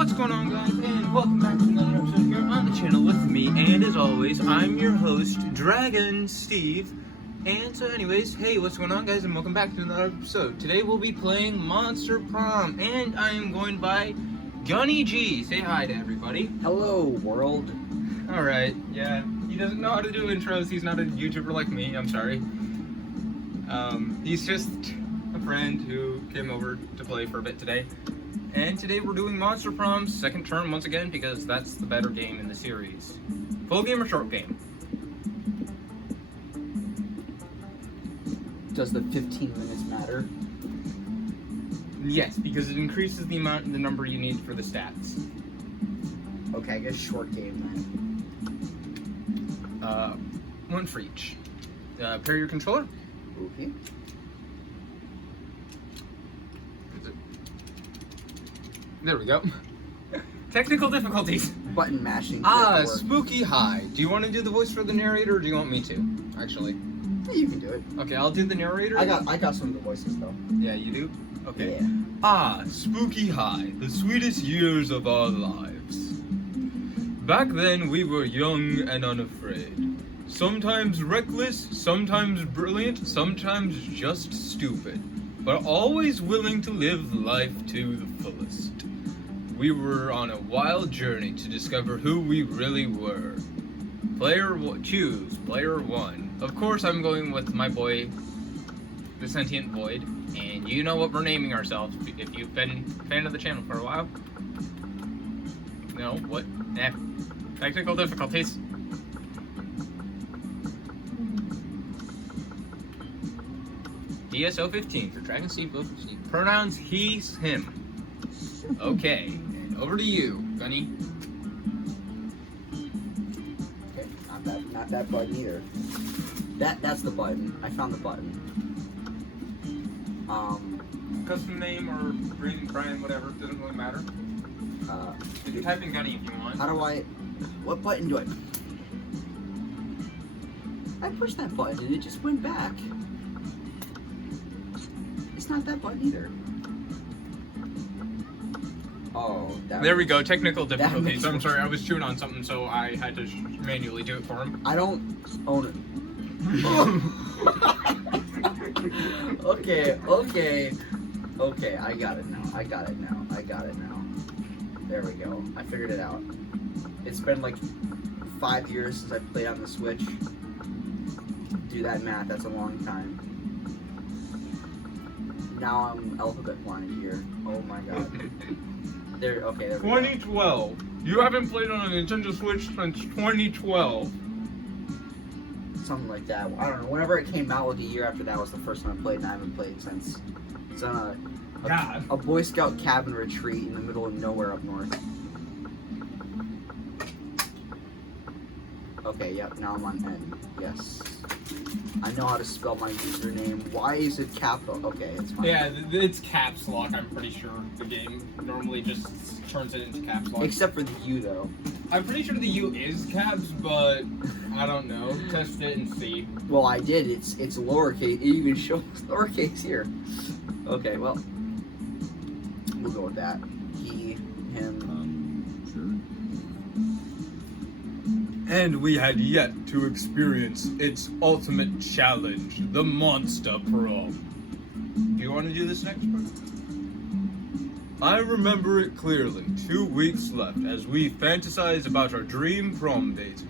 What's going on, guys, and welcome back to another episode here on the channel with me, and as always, I'm your host, Dragon Steve. And so anyways, hey, what's going on, guys, and welcome back to another episode. Today we'll be playing Monster Prom, and I am going by Gunny G. Say hi to everybody. Hello, world. Alright, yeah, he doesn't know how to do intros, he's not a YouTuber like me, I'm sorry. He's just a friend who came over to play for a bit today. And today we're doing Monster Prom's second term once again because that's the better game in the series. Full game or short game? Does the 15 minutes matter? Yes, because it increases the number you need for the stats. Okay, I guess short game then. One for each. Pair your controller. Okay. There we go. Technical difficulties. Button mashing. Spooky high. Do you want to do the voice for the narrator, or do you want me to? Actually. Yeah, you can do it. Okay, I'll do the narrator. I got some of the voices though. Yeah, you do? Okay. Yeah. Spooky high, the sweetest years of our lives. Back then we were young and unafraid. Sometimes reckless, sometimes brilliant, sometimes just stupid. But always willing to live life to the fullest. We were on a wild journey to discover who we really were. Choose player one. Of course, I'm going with my boy, the Sentient Void, and you know what we're naming ourselves if you've been a fan of the channel for a while. No, what? Technical difficulties. DSO 15 for Dragon Steve. Pronouns he's him. Okay, and over to you, Gunny. Okay, not that button either. That's the button. I found the button. Custom name or Breathing Brian, whatever, doesn't really matter. You can type in Gunny if you want. How do I? What button do I pushed that button and it just went back. It's not that button either. Oh, there we go. Technical difficulties. I'm sorry, I was chewing on something, so I had to manually do it for him. I don't own it. Okay. I got it now. There we go. I figured it out. It's been like 5 years since I played on the Switch. Do that math. That's a long time. Now I'm alphabet blind here. Oh my god. There we go. 2012. You haven't played on a Nintendo Switch since 2012. Something like that. I don't know. Whenever it came out, like a year after that was the first time I played, and I haven't played since. It's on a Boy Scout cabin retreat in the middle of nowhere up north. Okay, yep, now I'm on N. Yes. I know how to spell my username. Why is it capital? Okay, it's fine. Yeah, it's caps lock, I'm pretty sure. The game normally just turns it into caps lock. Except for the U, though. I'm pretty sure the U is caps, but I don't know. Test it and see. Well, I did. It's lowercase. It even shows lowercase here. Okay, well, we'll go with that. He, him. And we had yet to experience its ultimate challenge, the Monster Prom. Do you want to do this next part? I remember it clearly. 2 weeks left as we fantasized about our dream prom date.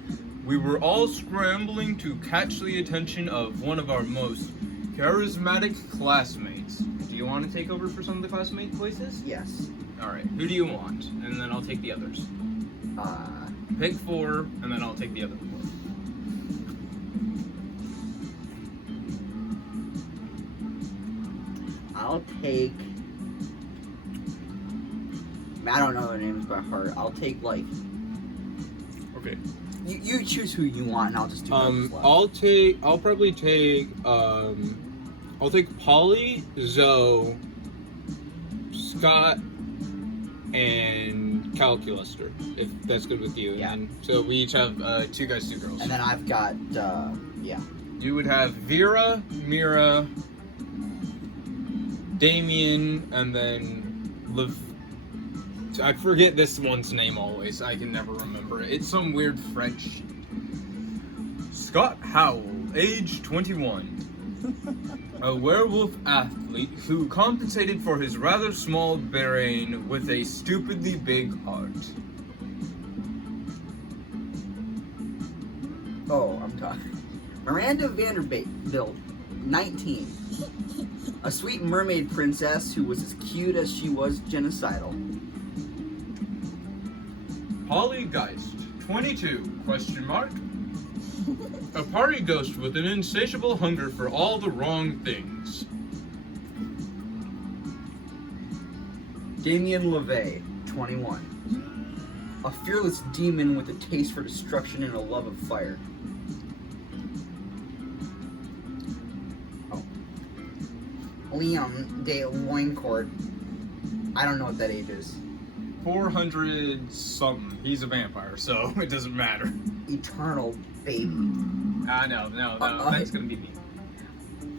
We were all scrambling to catch the attention of one of our most charismatic classmates. Do you want to take over for some of the classmate voices? Yes. Alright, who do you want? And then I'll take the others. Pick 4, and then I'll take the other 4. I'll take. I don't know their names by heart. I'll take like. Okay. You choose who you want, and I'll just do. I'll probably take. I'll take Polly, Zoe, Scott, and Calculuster, if that's good with you. Yeah. And then, so we each have 2 guys, 2 girls. And then I've got yeah. You would have Vera, Mira, Damien, and then Liv I forget this one's name always. I can never remember it. It's some weird French. Scott Howell, age 21. A werewolf athlete who compensated for his rather small brain with a stupidly big heart. Oh, I'm talking. Miranda Vanderbilt, 19. A sweet mermaid princess who was as cute as she was genocidal. Holly Geist, 22, question mark. A party ghost with an insatiable hunger for all the wrong things. Damien LeVay, 21. A fearless demon with a taste for destruction and a love of fire. Oh. Liam de Loincourt. I don't know what that age is. 400 something. He's a vampire, so it doesn't matter. Eternal baby. No, that's gonna be me.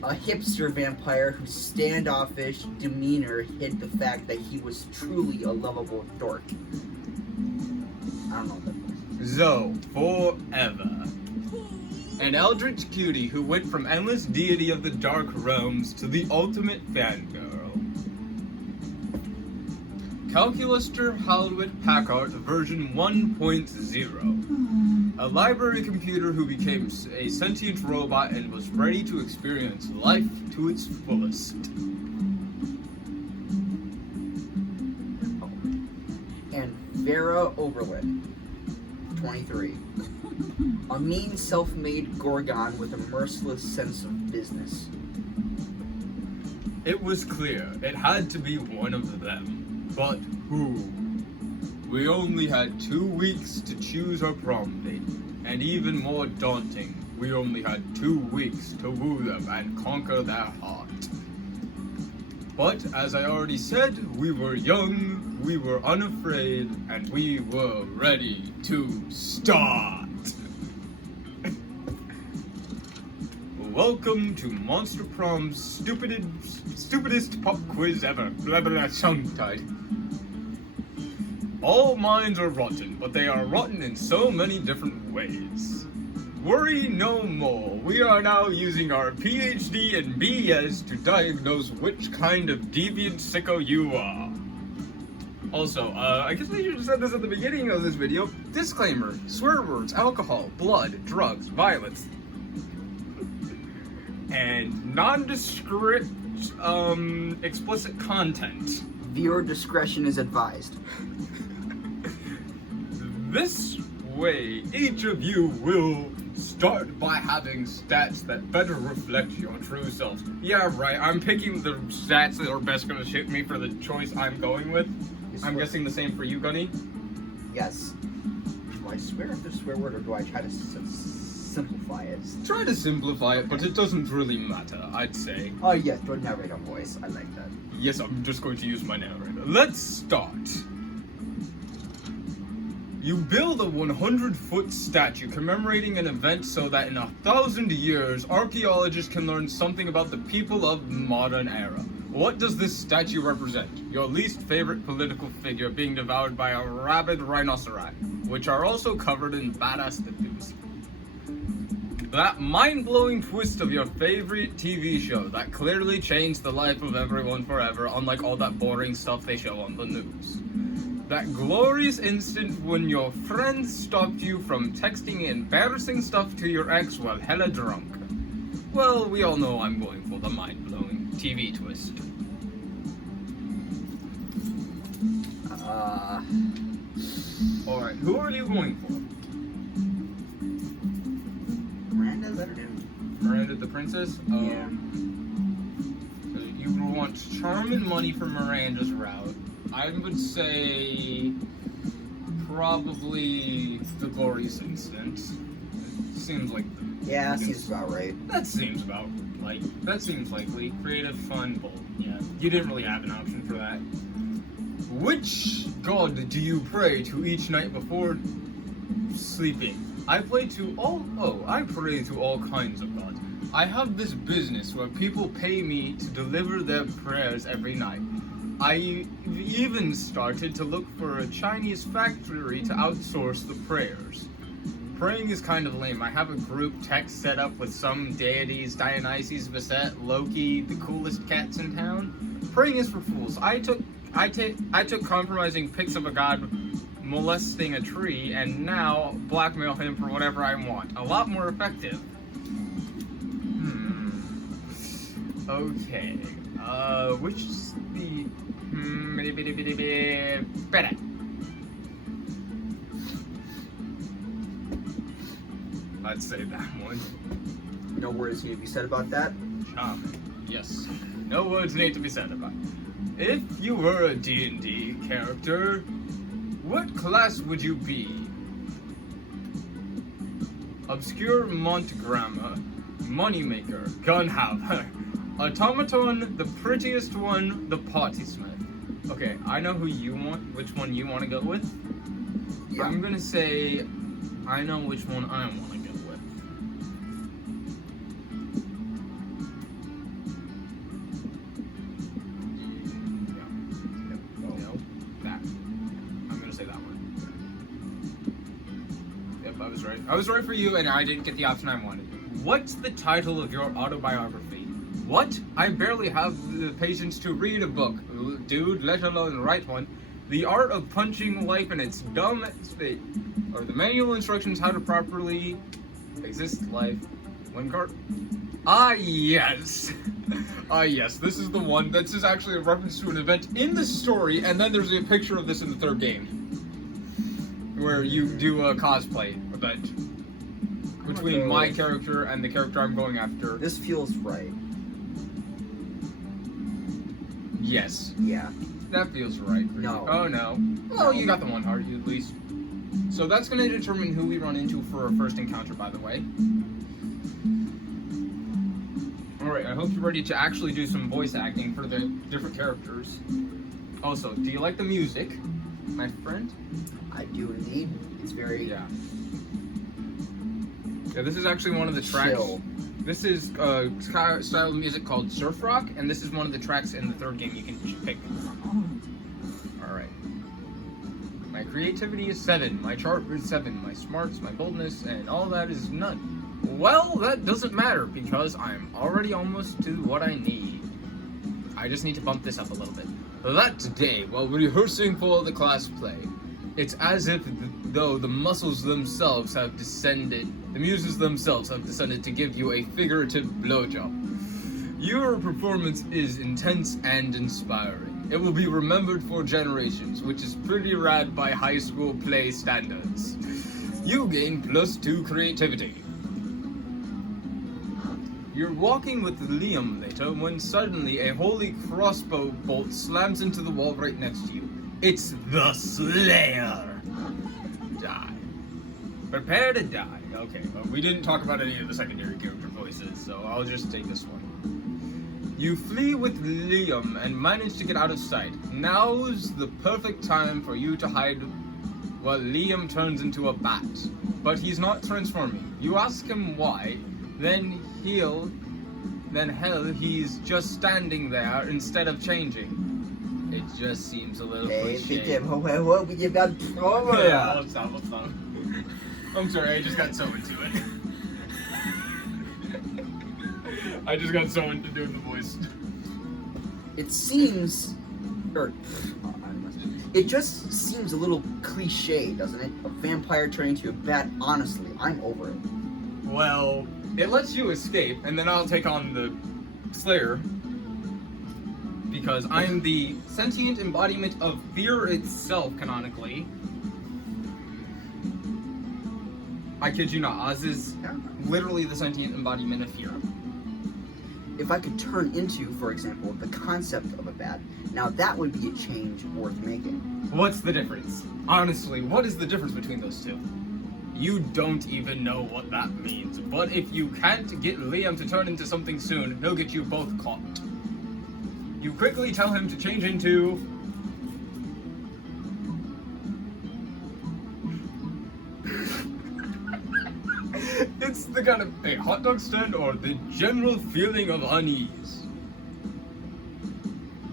A hipster vampire whose standoffish demeanor hid the fact that he was truly a lovable dork. I don't know what that was. Zoe, forever. An eldritch cutie who went from endless deity of the dark realms to the ultimate fangirl. Calculuster Hallward Packard version 1.0. A library computer who became a sentient robot and was ready to experience life to its fullest. And Vera Oberlin, 23. A mean, self-made Gorgon with a merciless sense of business. It was clear it had to be one of them. But who? We only had 2 weeks to choose our prom date, and even more daunting, we only had 2 weeks to woo them and conquer their heart. But as I already said, we were young, we were unafraid, and we were ready to start. Welcome to Monster Prom's stupidest pop quiz ever. Blah blah blah, tongue-tied. All minds are rotten, but they are rotten in so many different ways. Worry no more. We are now using our PhD in BS to diagnose which kind of deviant sicko you are. Also, I guess we should have said this at the beginning of this video. Disclaimer: swear words, alcohol, blood, drugs, violence, and nondescript, explicit content. Viewer discretion is advised. This way, each of you will start by having stats that better reflect your true selves. Yeah, right, I'm picking the stats that are best gonna suit me for the choice I'm going with. I'm guessing the same for you, Gunny? Yes. Do I swear at the swear word, or do I try to simplify it? Try to simplify it, but it doesn't really matter, I'd say. Oh yes, your narrator voice. I like that. Yes, I'm just going to use my narrator. Let's start. You build a 100-foot statue commemorating an event so that in 1,000 years, archaeologists can learn something about the people of the modern era. What does this statue represent? Your least favorite political figure being devoured by a rabid rhinoceros, which are also covered in badass tattoos. That mind-blowing twist of your favorite TV show that clearly changed the life of everyone forever, unlike all that boring stuff they show on the news. That glorious instant when your friends stopped you from texting embarrassing stuff to your ex while hella drunk. Well, we all know I'm going for the mind-blowing TV twist. Alright, who are you going for? Miranda, is that her name? Miranda the princess? Yeah. So you want charm and money for Miranda's route. I would say probably the glorious instant. Seems like Yeah, seems about right. that seems likely. Creative, fun, bold. Yeah, you didn't really have an option for that. Which god do you pray to each night before sleeping? I pray to all kinds of gods. I have this business where people pay me to deliver their prayers every night. I even started to look for a Chinese factory to outsource the prayers. Praying is kind of lame. I have a group text set up with some deities, Dionysus, Basset, Loki, the coolest cats in town. Praying is for fools. I took compromising pics of a god molesting a tree and now blackmail him for whatever I want. A lot more effective. Okay. Which is the better? I'd say that one. No words need to be said about that. Charming. Yes. No words need to be said about it. If you were a D&D character, what class would you be? Obscure Montgramma, Moneymaker, Gunhaver, Automaton, the prettiest one, the Partysmith. Okay, I know who you want, which one you want to go with. Yeah. I'm gonna say I know which one I want to go with. No, that. I'm gonna say that one. Yep, I was right. I was right for you, and I didn't get the option I wanted. What's the title of your autobiography? What? I barely have the patience to read a book, dude, let alone write one. The Art of Punching Life in its dumb state. Or the manual instructions how to properly exist life when yes. Yes, this is the one. This is actually a reference to an event in the story, and then there's a picture of this in the third game. Where you do a cosplay event between my character and the character I'm going after. This feels right. Yes. Yeah. That feels right. For No. You. Oh no. Well, you got the one heart, at least. So that's going to determine who we run into for our first encounter, by the way. Alright, I hope you're ready to actually do some voice acting for the different characters. Also, do you like the music, my friend? I do indeed. It's very Yeah, this is actually one of the tracks. chill. This is a style of music called surf rock, and this is one of the tracks in the third game you can pick. Alright. My creativity is 7, my chart is 7, my smarts, my boldness, and all that is none. Well, that doesn't matter, because I'm already almost to what I need. I just need to bump this up a little bit. That day, while rehearsing for the class play, it's as if though the muscles themselves have descended, the muses themselves have descended to give you a figurative blowjob. Your performance is intense and inspiring. It will be remembered for generations, which is pretty rad by high school play standards. You gain +2 creativity. You're walking with Liam later when suddenly a holy crossbow bolt slams into the wall right next to you. It's the Slayer! Die. Prepare to die. Okay, well, we didn't talk about any of the secondary character voices, so I'll just take this one. You flee with Liam and manage to get out of sight. Now's the perfect time for you to hide while Liam turns into a bat. But he's not transforming. You ask him why, then he's just standing there instead of changing. It just seems a little cliche. Yeah. Let's stop. I'm sorry, I just got so into it. I just got so into doing the voice. It seems, it just seems a little cliche, doesn't it? A vampire turning into a bat. Honestly, I'm over it. Well, it lets you escape, and then I'll take on the Slayer. Because I'm the sentient embodiment of fear itself, canonically. I kid you not, Oz is literally the sentient embodiment of fear. If I could turn into, for example, the concept of a bat, now that would be a change worth making. What's the difference? Honestly, what is the difference between those two? You don't even know what that means. But if you can't get Liam to turn into something soon, he'll get you both caught. You quickly tell him to change into... It's the kind of a hot dog stand or the general feeling of unease.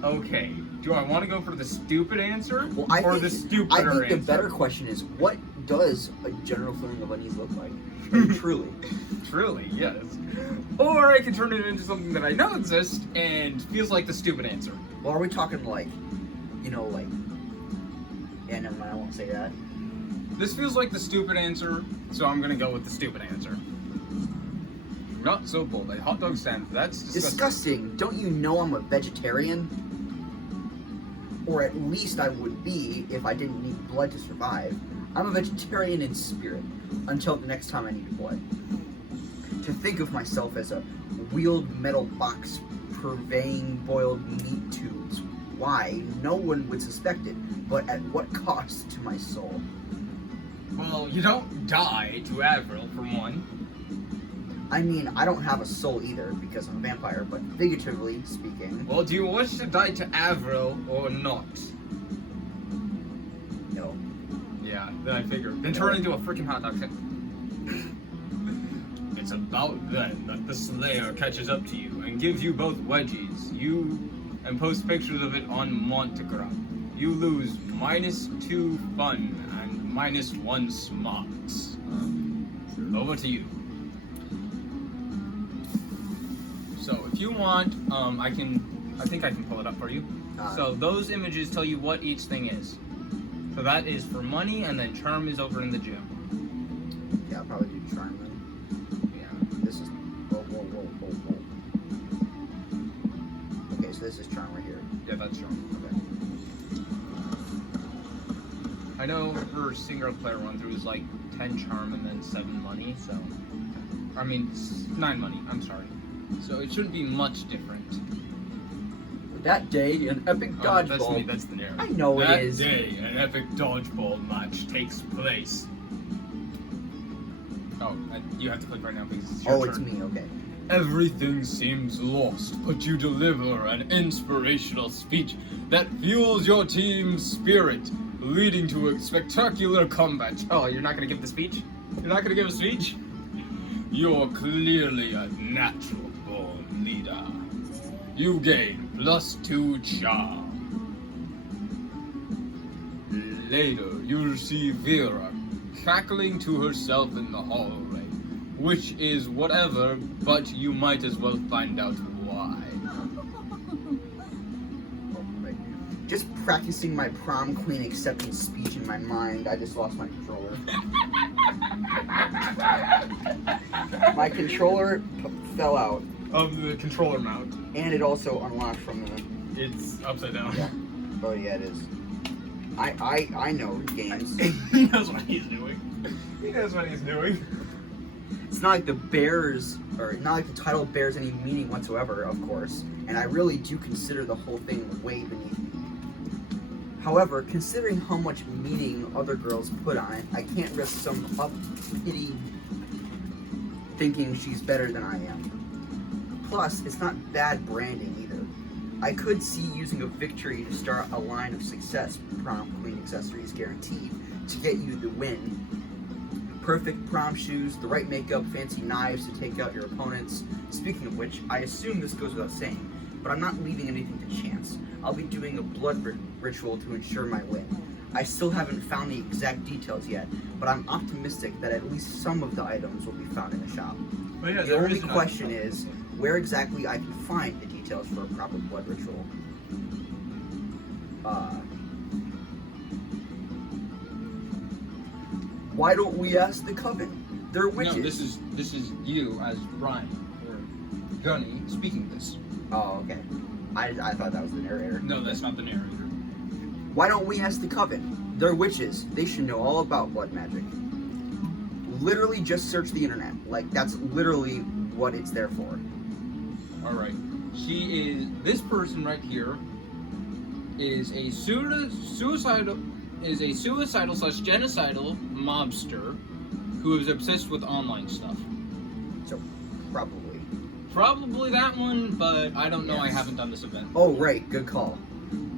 Okay, Do I want to go for the stupid answer Well, or the stupider answer? the better question is, what does a general feeling of unease look like? Like, truly. Truly, yes. Or I can turn it into something that I know exists and feels like the stupid answer. Well, are we talking like, yeah, never mind, I won't say that. This feels like the stupid answer, so I'm gonna go with the stupid answer. Not so bold. A hot dog stand. That's disgusting. Don't you know I'm a vegetarian? Or at least I would be if I didn't need blood to survive. I'm a vegetarian in spirit until the next time I need blood. To think of myself as a wheeled metal box purveying boiled meat tubes, why, no one would suspect it, but at what cost to my soul? Well, you don't die to Avril, for one. I mean, I don't have a soul either because I'm a vampire, but figuratively speaking... Well, do you wish to die to Avril or not? No. Yeah, then I figured. Then turn into a freaking hot dog stand. It's about then that the Slayer catches up to you and gives you both wedgies. And post pictures of it on Montegra. You lose -2 fun and -1 smarts. Over to you. So if you want, I think I can pull it up for you. So those images tell you what each thing is. So that is for money, and then charm is over in the gym. Yeah, I'll probably do charm then. Yeah. This is... Whoa. Okay, so this is charm right here. Yeah, that's charm. Okay. I know for single player run through is like 10 charm and then 7 money, so... I mean, 9 money, I'm sorry. So it shouldn't be much different. That day, an epic dodgeball. That's me, that's the narrative. I know it is. That day, an epic dodgeball match takes place. Oh, you have to click right now because it's your turn. It's me, okay. Everything seems lost, but you deliver an inspirational speech that fuels your team's spirit, leading to a spectacular combat. Oh, you're not gonna give the speech? You're not gonna give a speech? You're clearly a natural born leader. You gain +2 charm. Later, you'll see Vera cackling to herself in the hallway, which is whatever, but you might as well find out why. Just practicing my prom queen acceptance speech in my mind, I just lost my controller. My controller fell out. Of the controller mount. And it also unlocked from the... It's upside down. Yeah. Oh yeah, it is. I know games. He knows what he's doing. He knows what he's doing. It's not like the title bears any meaning whatsoever, of course, and I really do consider the whole thing way beneath me. However, considering how much meaning other girls put on it, I can't risk some uppity thinking she's better than I am. Plus, it's not bad branding either. I could see using a victory to start a line of success, prom queen accessories guaranteed, to get you the win. Perfect prom shoes, the right makeup, fancy knives to take out your opponents. Speaking of which, I assume this goes without saying, but I'm not leaving anything to chance. I'll be doing a blood ritual to ensure my win. I still haven't found the exact details yet, but I'm optimistic that at least some of the items will be found in the shop. But yeah, The only question is where exactly I can find the details for a proper blood ritual. Why don't we ask the coven? They're witches. No, this is you as Brian or Gunny speaking this. Oh, okay. I thought that was the narrator. No, that's not the narrator. Why don't we ask the coven? They're witches. They should know all about blood magic. Literally just search the internet. Like, that's literally what it's there for. Alright. This person right here is a suicidal / genocidal mobster who is obsessed with online stuff. So, probably. Probably that one, but I don't know. Yes. I haven't done this event. Oh, right. Good call.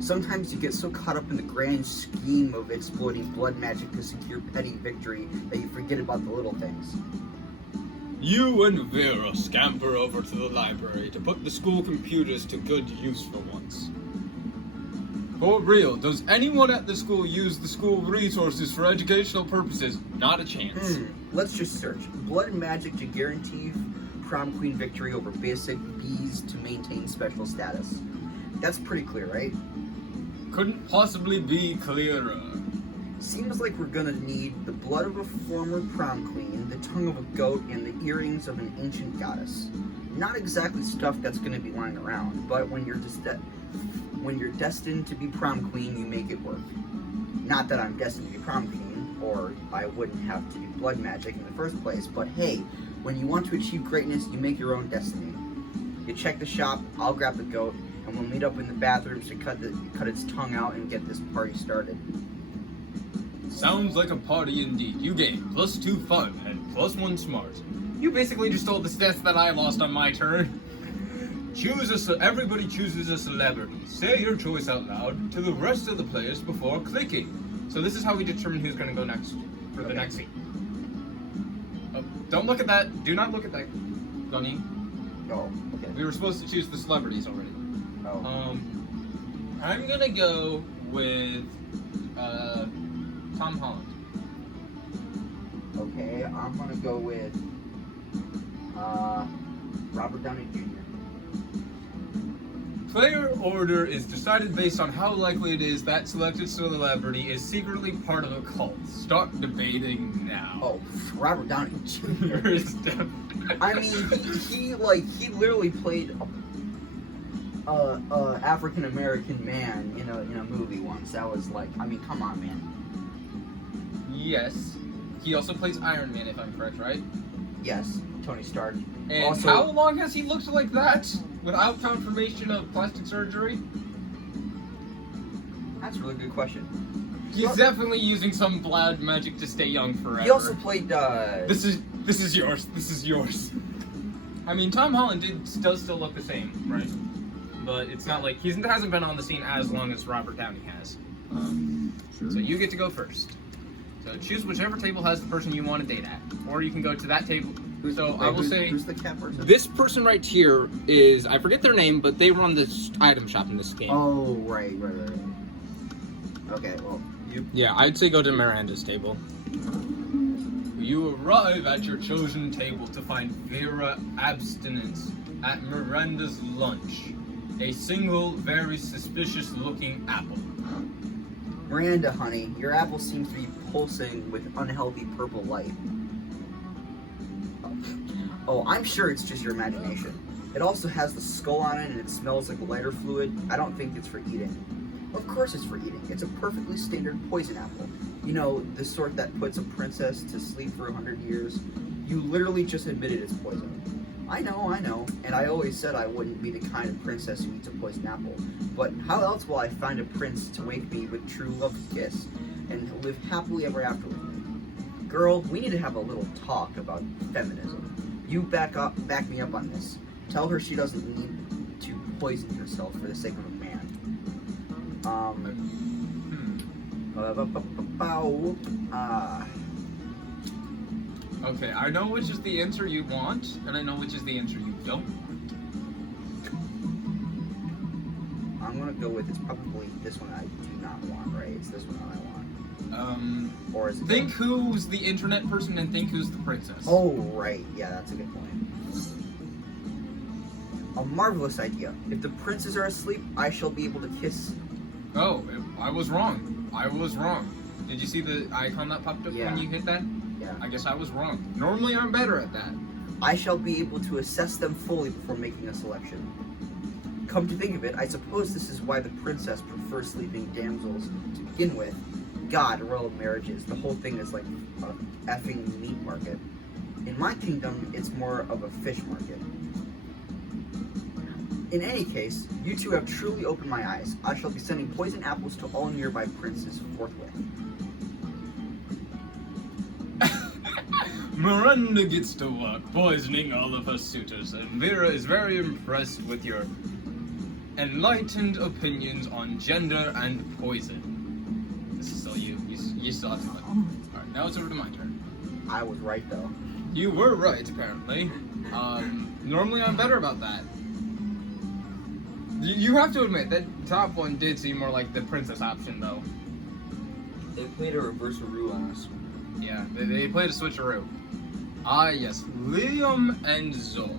Sometimes you get so caught up in the grand scheme of exploiting blood magic to secure petty victory that you forget about the little things. You and Vera scamper over to the library to put the school computers to good use for once. For real, does anyone at the school use the school resources for educational purposes? Not a chance. Let's just search. Blood and magic to guarantee prom queen victory over basic bees to maintain special status. That's pretty clear, right? Couldn't possibly be clearer. Seems like we're gonna need the blood of a former prom queen, the tongue of a goat, and the earrings of an ancient goddess. Not exactly stuff that's gonna be lying around, but when you're destined to be prom queen, you make it work. Not that I'm destined to be prom queen, or I wouldn't have to do blood magic in the first place, but hey, when you want to achieve greatness, you make your own destiny. You check the shop, I'll grab the goat, and we'll meet up in the bathrooms to cut its tongue out and get this party started. Sounds like a party indeed. You gain +2 fun and +1 smart. You basically just stole the stats that I lost on my turn. Everybody chooses a celebrity. Say your choice out loud to the rest of the players before clicking. So this is how we determine who's going to go next for the next scene. Oh, don't look at that. Do not look at that, Gunny. Oh, okay. We were supposed to choose the celebrities already. Oh. I'm gonna go with Tom Holland. Okay, I'm gonna go with Robert Downey Jr. Player order is decided based on how likely it is that selected celebrity is secretly part of a cult. Start debating now. Oh, Robert Downey Jr. is definitely. I mean, he literally played a African American man in a movie once. That was like, I mean, come on, man. Yes. He also plays Iron Man, if I'm correct, right? Yes, Tony Stark. And also, how long has he looked like that without confirmation of plastic surgery? That's a really good question. He's definitely using some blood magic to stay young forever. He also played. This is yours. This is yours. I mean, Tom Holland does still look the same, right? But it's not like he hasn't been on the scene as long as Robert Downey has. Sure. So you get to go first. So choose whichever table has the person you want to date at, or you can go to that table. Who's the cat person? This person right here is, I forget their name, but they run this item shop in this game. Oh, right. Okay, well, you. Yeah, I'd say go to Miranda's table. You arrive at your chosen table to find Vera Abstinence at Miranda's lunch. A single, very suspicious-looking apple. Miranda, honey, your apple seems to be pulsing with unhealthy purple light. Oh, I'm sure it's just your imagination. It also has the skull on it and it smells like lighter fluid. I don't think it's for eating. Of course it's for eating. It's a perfectly standard poison apple. You know, the sort that puts a princess to sleep for 100 years. You literally just admitted it's poison. I know, and I always said I wouldn't be the kind of princess who eats a poison apple. But how else will I find a prince to wake me with true love kiss and live happily ever after with me? Girl, we need to have a little talk about feminism. You back me up on this. Tell her she doesn't need to poison herself for the sake of a man. Okay, I know which is the answer you want, and I know which is the answer you don't want. I'm gonna go with, it's probably this one I do not want, right? It's this one that I want. Or is it think who's the internet person and think who's the princess. Oh, right. Yeah, that's a good point. A marvelous idea. If the princes are asleep, I shall be able to kiss. Oh, I was wrong. Did you see the icon that popped up when you hit that? Yeah. I guess I was wrong. Normally I'm better at that. I shall be able to assess them fully before making a selection. Come to think of it, I suppose this is why the princess prefers sleeping damsels to begin with. God, royal marriages, the whole thing is like a effing meat market. In my kingdom, it's more of a fish market. In any case, you two have truly opened my eyes. I shall be sending poison apples to all nearby princes forthwith. Miranda gets to work poisoning all of her suitors, and Vera is very impressed with your enlightened opinions on gender and poison. This is still you saw it. Alright, now it's over to my turn. I was right, though. You were right, apparently. Normally I'm better about that. You have to admit that top one did seem more like the princess option, though. They played a reverse-a-roo on us. Yeah, they played a switcheroo. Ah, yes, Liam and Zoe.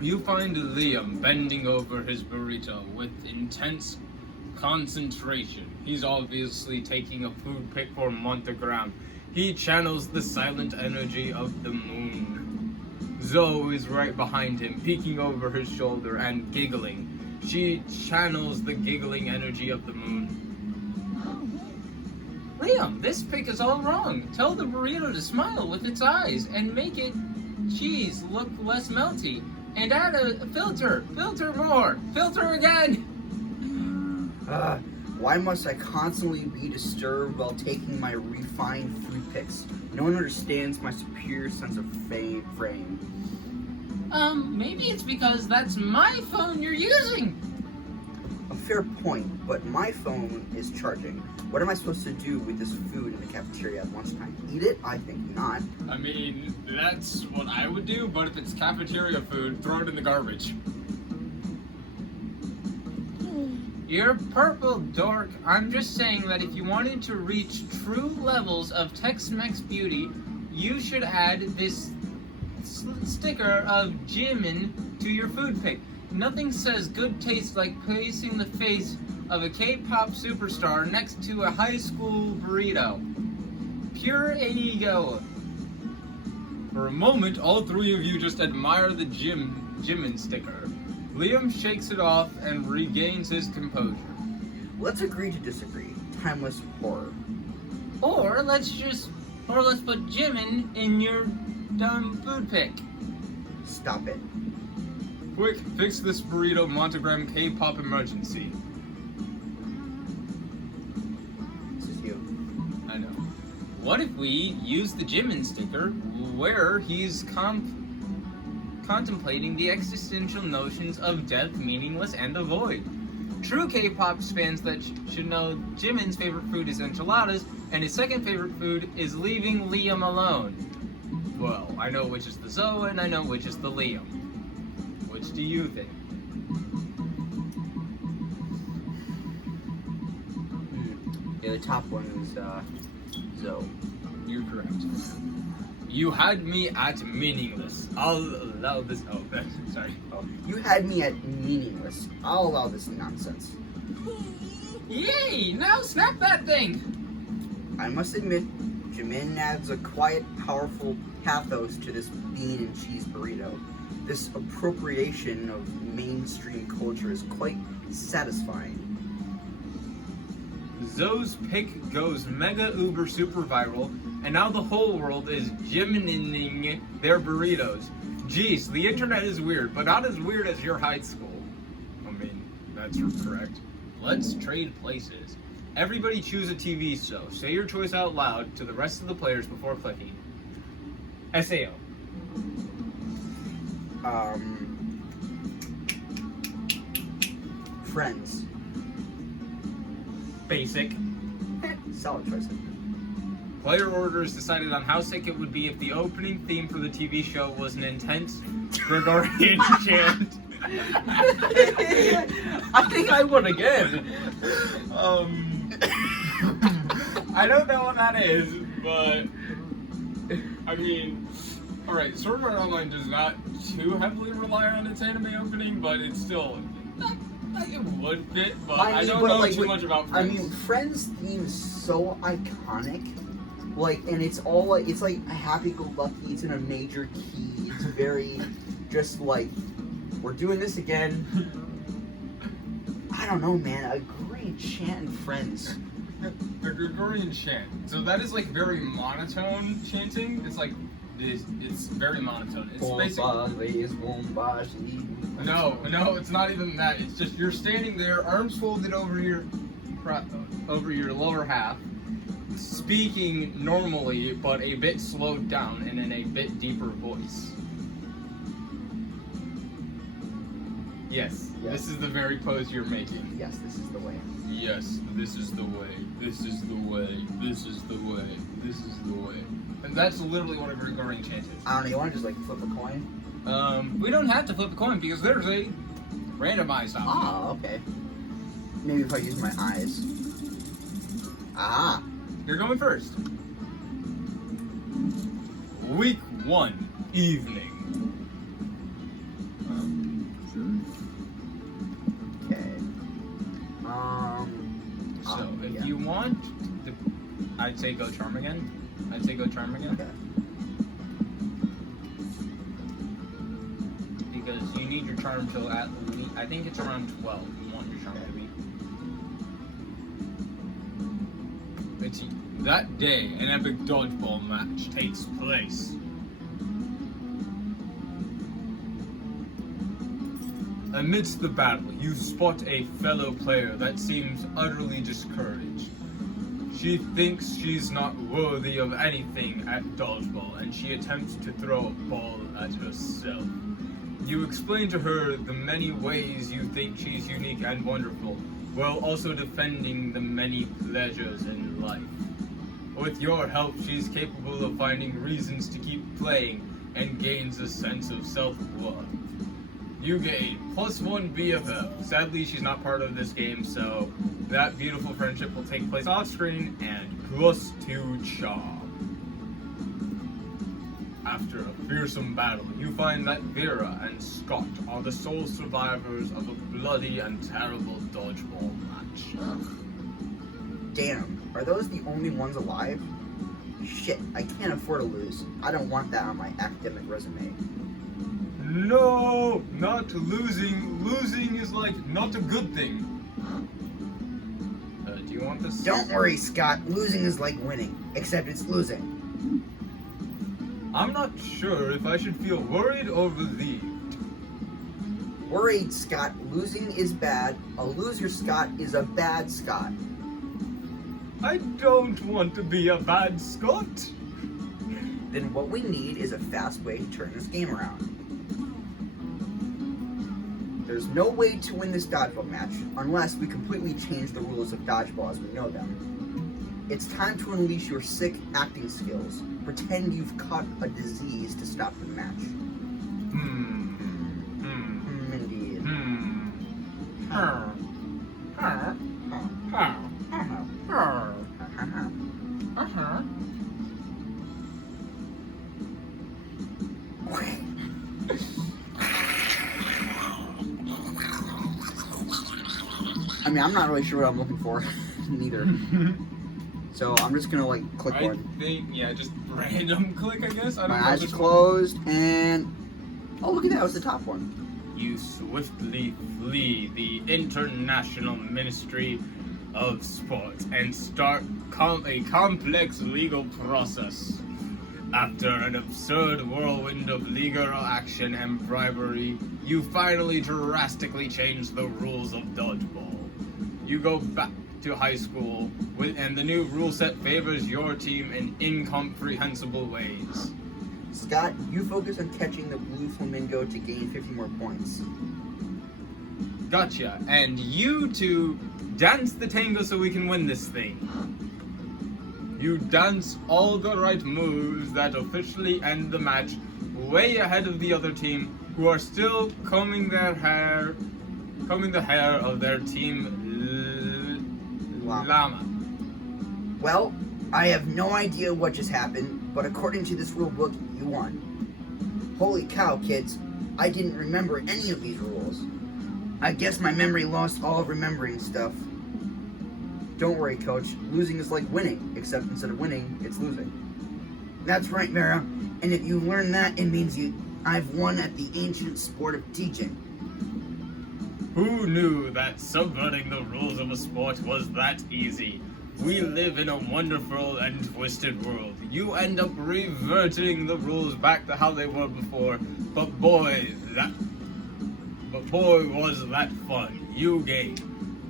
You find Liam bending over his burrito with intense concentration. He's obviously taking a food pick for Montagram. He channels the silent energy of the moon. Zoe is right behind him, peeking over his shoulder and giggling. She channels the giggling energy of the moon. Liam, this pick is all wrong. Tell the burrito to smile with its eyes and make it cheese look less melty. And add a filter. Filter more. Filter again. Why must I constantly be disturbed while taking my refined food picks? No one understands my superior sense of frame. Maybe it's because that's my phone you're using. A fair point, but my phone is charging. What am I supposed to do with this food in the cafeteria at lunchtime? Eat it? I think not. I mean, that's what I would do, but if it's cafeteria food, throw it in the garbage. You're purple, dork. I'm just saying that if you wanted to reach true levels of Tex-Mex beauty, you should add this sticker of Jimin to your food pick. Nothing says good taste like placing the face of a K-pop superstar next to a high school burrito. Pure ego. For a moment, all three of you just admire the Jimin sticker. Liam shakes it off and regains his composure. Let's agree to disagree. Timeless horror. Or let's put Jimin in your dumb food pick. Stop it. Quick, fix this burrito Montagram K-pop emergency. This is you. I know. What if we use the Jimin sticker where he's contemplating the existential notions of death, meaningless, and the void? True K-pop fans that should know Jimin's favorite food is enchiladas, and his second favorite food is leaving Liam alone. Well, I know which is the Zoe, and I know which is the Liam. Which do you think? Yeah, the top one is Zoe. You're correct. You had me at meaningless. I'll allow this. Oh, sorry. Oh, you had me at meaningless. I'll allow this nonsense. Yay! Now snap that thing! I must admit, Jimin adds a quiet, powerful pathos to this bean and cheese burrito. This appropriation of mainstream culture is quite satisfying. Zoe's pick goes mega uber super viral, and now the whole world is Jimining their burritos. Jeez, the internet is weird, but not as weird as your high school. I mean, that's correct. Let's trade places. Everybody choose a TV show. Say your choice out loud to the rest of the players before clicking. SAO. Friends. Basic. Solid choice. Player orders decided on how sick it would be if the opening theme for the TV show was an intense Gregorian chant. I think I won again. I don't know what that is, but I mean, alright, Sword Art Online does not too heavily rely on its anime opening, but it's still, it would fit, but I don't know too much about Friends. I mean, Friends theme is so iconic. Like, and it's all like, it's like happy-go-lucky, it's in a major key, it's very, just like, we're doing this again. I don't know, man, a great chant in Friends. The Gregorian chant. So that is like very monotone chanting. It's like, it's very monotone. It's basically... No, it's not even that. It's just you're standing there, arms folded over your lower half, speaking normally, but a bit slowed down and in a bit deeper voice. Yes, this is the very pose you're making. Yes, this is the way. Yes, this is the way. This is the way. This is the way. This is the way. And that's literally what a Gregorian chant is. I don't know, you want to just like flip a coin? We don't have to flip a coin because there's a Randomized option. Ah, okay. Maybe if I use my eyes. Ah. You're going first. Week 1, evening. Okay. So, if yeah. you want, I'd say go charm again. Okay. Because you need your charm till at least, I think it's around 12. You want your charm to be. It's that day, an epic dodgeball match takes place. Amidst the battle, you spot a fellow player that seems utterly discouraged. She thinks she's not worthy of anything at dodgeball, and she attempts to throw a ball at herself. You explain to her the many ways you think she's unique and wonderful, while also defending the many pleasures in life. With your help, she's capable of finding reasons to keep playing and gains a sense of self-worth. You gain +1 BFF. Sadly, she's not part of this game, so that beautiful friendship will take place off screen, and +2 charm. After a fearsome battle, you find that Vera and Scott are the sole survivors of a bloody and terrible dodgeball match. Damn. Are those the only ones alive? Shit, I can't afford to lose. I don't want that on my academic resume. No, not losing. Losing is like not a good thing. Do you want this? Don't worry, Scott. Losing is like winning, except it's losing. I'm not sure if I should feel worried or relieved. Worried, Scott. Losing is bad. A loser, Scott, is a bad Scott. I don't want to be a bad Scot. Then what we need is a fast way to turn this game around. There's no way to win this dodgeball match unless we completely change the rules of dodgeball as we know them. It's time to unleash your sick acting skills. Pretend you've caught a disease to stop the match. Indeed. I mean, I'm not really sure what I'm looking for, neither. So I'm just gonna like click I one. think, yeah, just random click, I guess. I don't My know. eyes are Just- closed, and oh, look at that! It was the top one. You swiftly flee the International Ministry of Sport and start a complex legal process. After an absurd whirlwind of legal action and bribery, you finally drastically change the rules of dodgeball. You go back to high school, and the new rule set favors your team in incomprehensible ways. Scott, you focus on catching the blue flamingo to gain 50 more points. Gotcha. And you two dance the tango so we can win this thing. You dance all the right moves that officially end the match, way ahead of the other team, who are still combing the hair of their team llama. Well, I have no idea what just happened, but according to this rule book, you won. Holy cow, kids. I didn't remember any of these rules. I guess my memory lost all of remembering stuff. Don't worry, Coach. Losing is like winning, except instead of winning, it's losing. That's right, Vera. And if you learn that, it means I've won at the ancient sport of teaching. Who knew that subverting the rules of a sport was that easy? We live in a wonderful and twisted world. You end up reverting the rules back to how they were before, but boy, was that fun. You gained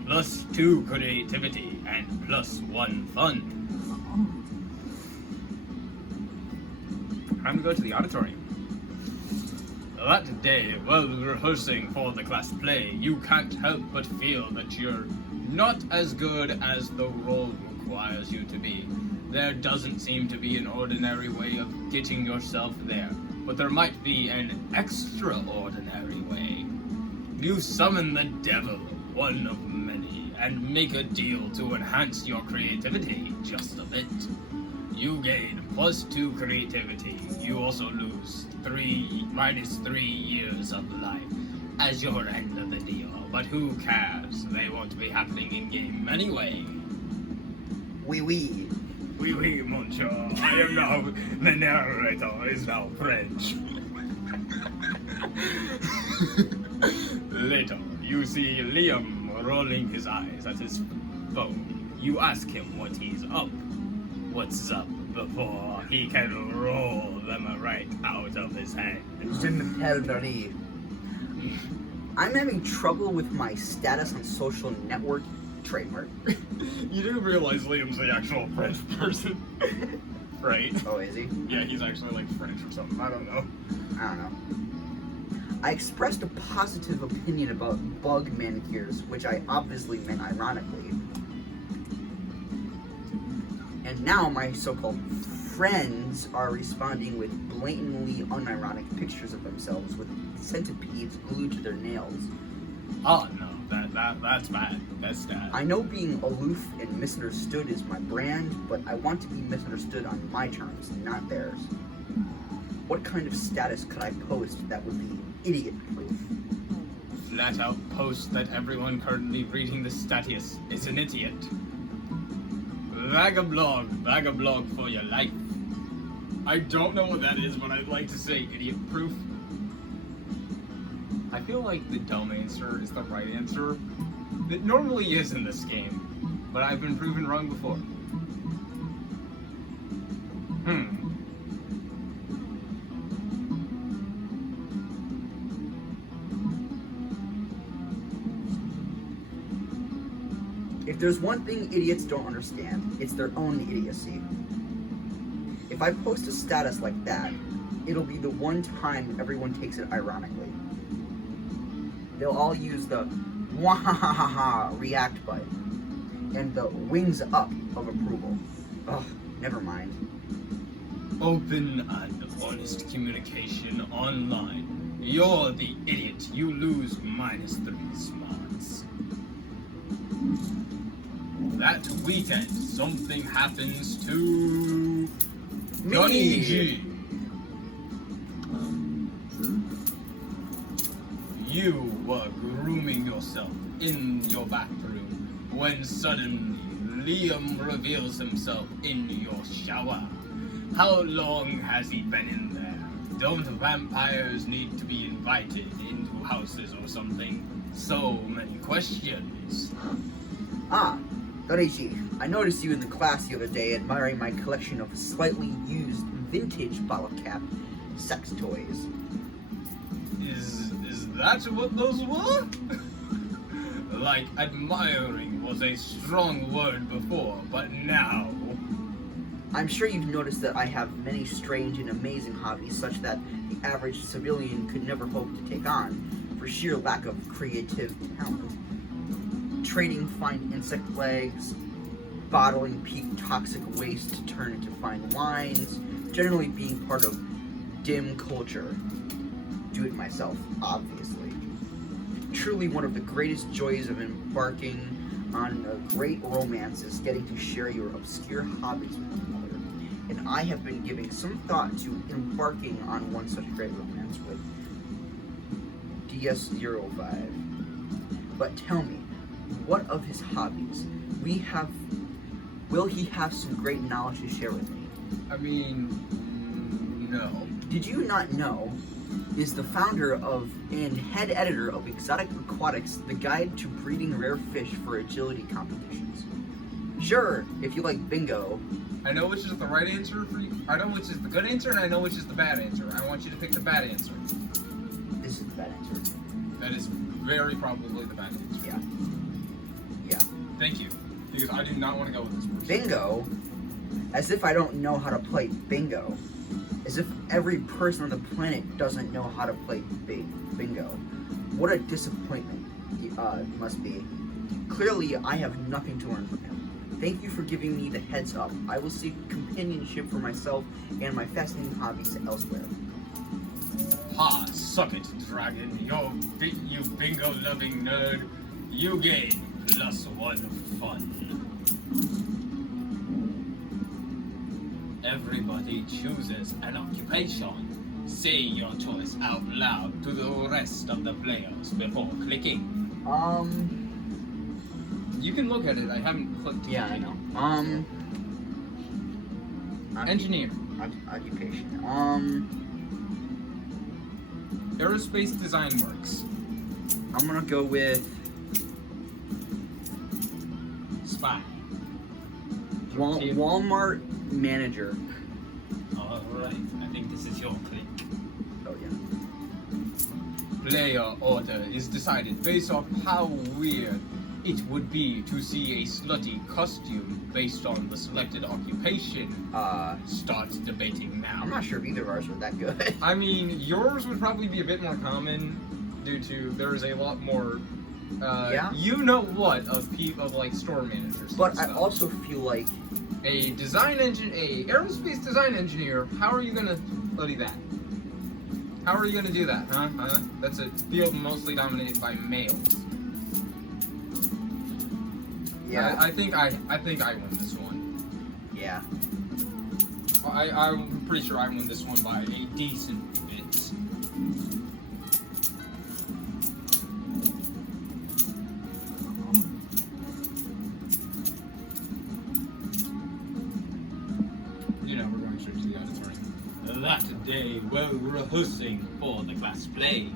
+2 creativity and +1 fun. Time to go to the auditorium. That day, while rehearsing for the class play, you can't help but feel that you're not as good as the role requires you to be. There doesn't seem to be an ordinary way of getting yourself there, but there might be an extraordinary way. You summon the devil, one of many, and make a deal to enhance your creativity just a bit. You gain +2 creativity. You also lose -3 years of life as your end of the deal. But who cares? They won't be happening in game anyway. Oui, oui. Oui, oui, monsieur. I am now, the narrator is now French. Later, you see Liam rolling his eyes at his phone. You ask him what he's up. What's up before he can roll them right out of his head. Je m'appelle Marie. I'm having trouble with my status on social network. Trademark. You do realize Liam's the actual French person, right? Oh, is he? Yeah, he's actually like French or something. I don't know. I don't know. I expressed a positive opinion about bug manicures, which I obviously meant ironically. And now my so-called friends are responding with blatantly unironic pictures of themselves with centipedes glued to their nails. Oh no, that's bad. That's bad. I know being aloof and misunderstood is my brand, but I want to be misunderstood on my terms, not theirs. What kind of status could I post that would be idiot-proof? Flat out post that everyone currently reading the status is an idiot. Vagablog for your life. I don't know what that is, but I'd like to say idiot-proof. I feel like the dumb answer is the right answer. It normally is in this game, but I've been proven wrong before. If there's one thing idiots don't understand, it's their own idiocy. If I post a status like that, it'll be the one time everyone takes it ironically. They'll all use the wahahaha react button and the wings up of approval. Ugh, never mind. Open and honest communication online. You're the idiot. You lose -3 smarts. That weekend, something happens to Johnny G. You were grooming yourself in your bathroom when suddenly Liam reveals himself in your shower. How long has he been in there? Don't vampires need to be invited into houses or something? So many questions. Ah, Dorichi, I noticed you in the class the other day admiring my collection of slightly used vintage bottle cap sex toys. Is that what those were? Like, admiring was a strong word before, but now... I'm sure you've noticed that I have many strange and amazing hobbies such that the average civilian could never hope to take on for sheer lack of creative talent. Trading fine insect legs, bottling peak toxic waste to turn into fine wines, generally being part of dim culture. Do it myself, obviously. Truly one of the greatest joys of embarking on a great romance is getting to share your obscure hobbies with one another. And I have been giving some thought to embarking on one such great romance with DS05. But tell me, what of his hobbies? Will he have some great knowledge to share with me? I mean, no. Did you not know is the founder of and head editor of Exotic Aquatics, the guide to breeding rare fish for agility competitions? Sure, if you like bingo. I know which is the right answer for you. I know which is the good answer, and I know which is the bad answer. I want you to pick the bad answer. This is the bad answer. That is very probably the bad answer. Yeah. Thank you, because I do not want to go with this person. Bingo? As if I don't know how to play bingo. As if every person on the planet doesn't know how to play bingo. What a disappointment it must be. Clearly, I have nothing to learn from him. Thank you for giving me the heads up. I will seek companionship for myself and my fascinating hobbies elsewhere. Ha! Suck it, dragon. You bingo-loving nerd. You gain +1 fun. Everybody chooses an occupation. Say your choice out loud to the rest of the players before clicking. You can look at it. I haven't clicked. Yeah, I know. Engineer. Occupation. Aerospace design works. I'm gonna go with Spy. Walmart manager. Alright, I think this is your click. Oh yeah. Player order is decided based off how weird it would be to see a slutty costume based on the selected occupation. Start debating now. I'm not sure if either of ours are that good. I mean, yours would probably be a bit more common due to there is a lot more, Yeah. you know what, of people, of like store managers. But and I stuff. also feel like a aerospace design engineer. How are you gonna study that? How are you gonna do that, huh? That's a field mostly dominated by males. yeah, I think I won this one. yeah. I'm pretty sure I won this one by a decent bit. You know, we're going straight to the auditorium. That day, while rehearsing for the class play,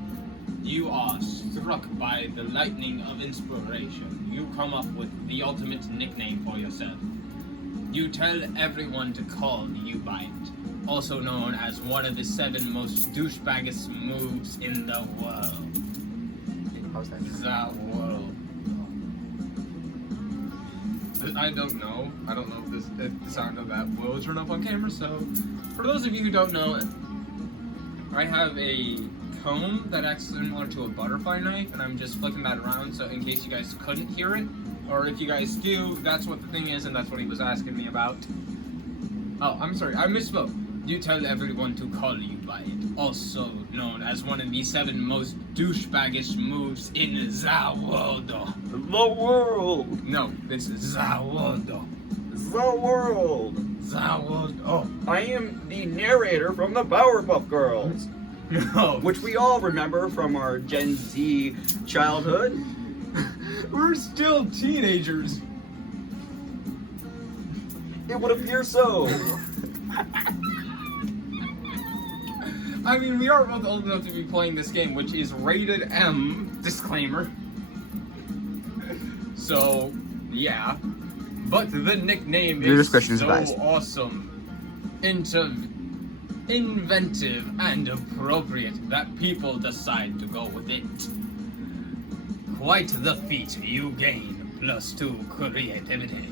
you are struck by the lightning of inspiration. You come up with the ultimate nickname for yourself. You tell everyone to call you by it, also known as one of the 7 most douchebaggest moves in the world. How's that? The world. I don't know. I don't know if the sound of that will turn up on camera. So, for those of you who don't know, I have a comb that acts similar to a butterfly knife, and I'm just flicking that around. So, in case you guys couldn't hear it, or if you guys do, that's what the thing is, and that's what he was asking me about. Oh, I'm sorry. I misspoke. You tell everyone to call you by it, also known as one of the 7 most douchebaggish moves in the world. The world! No, it's the world. The world! The world. Oh, I am the narrator from the Powerpuff Girls, no. which we all remember from our Gen Z childhood. We're still teenagers. It would appear so. I mean, we are both old enough to be playing this game, which is rated M. Disclaimer. So, yeah. But the nickname Your is discretion is so advised. awesome, inventive, and appropriate that people decide to go with it. Quite the feat you gain, +2 creativity.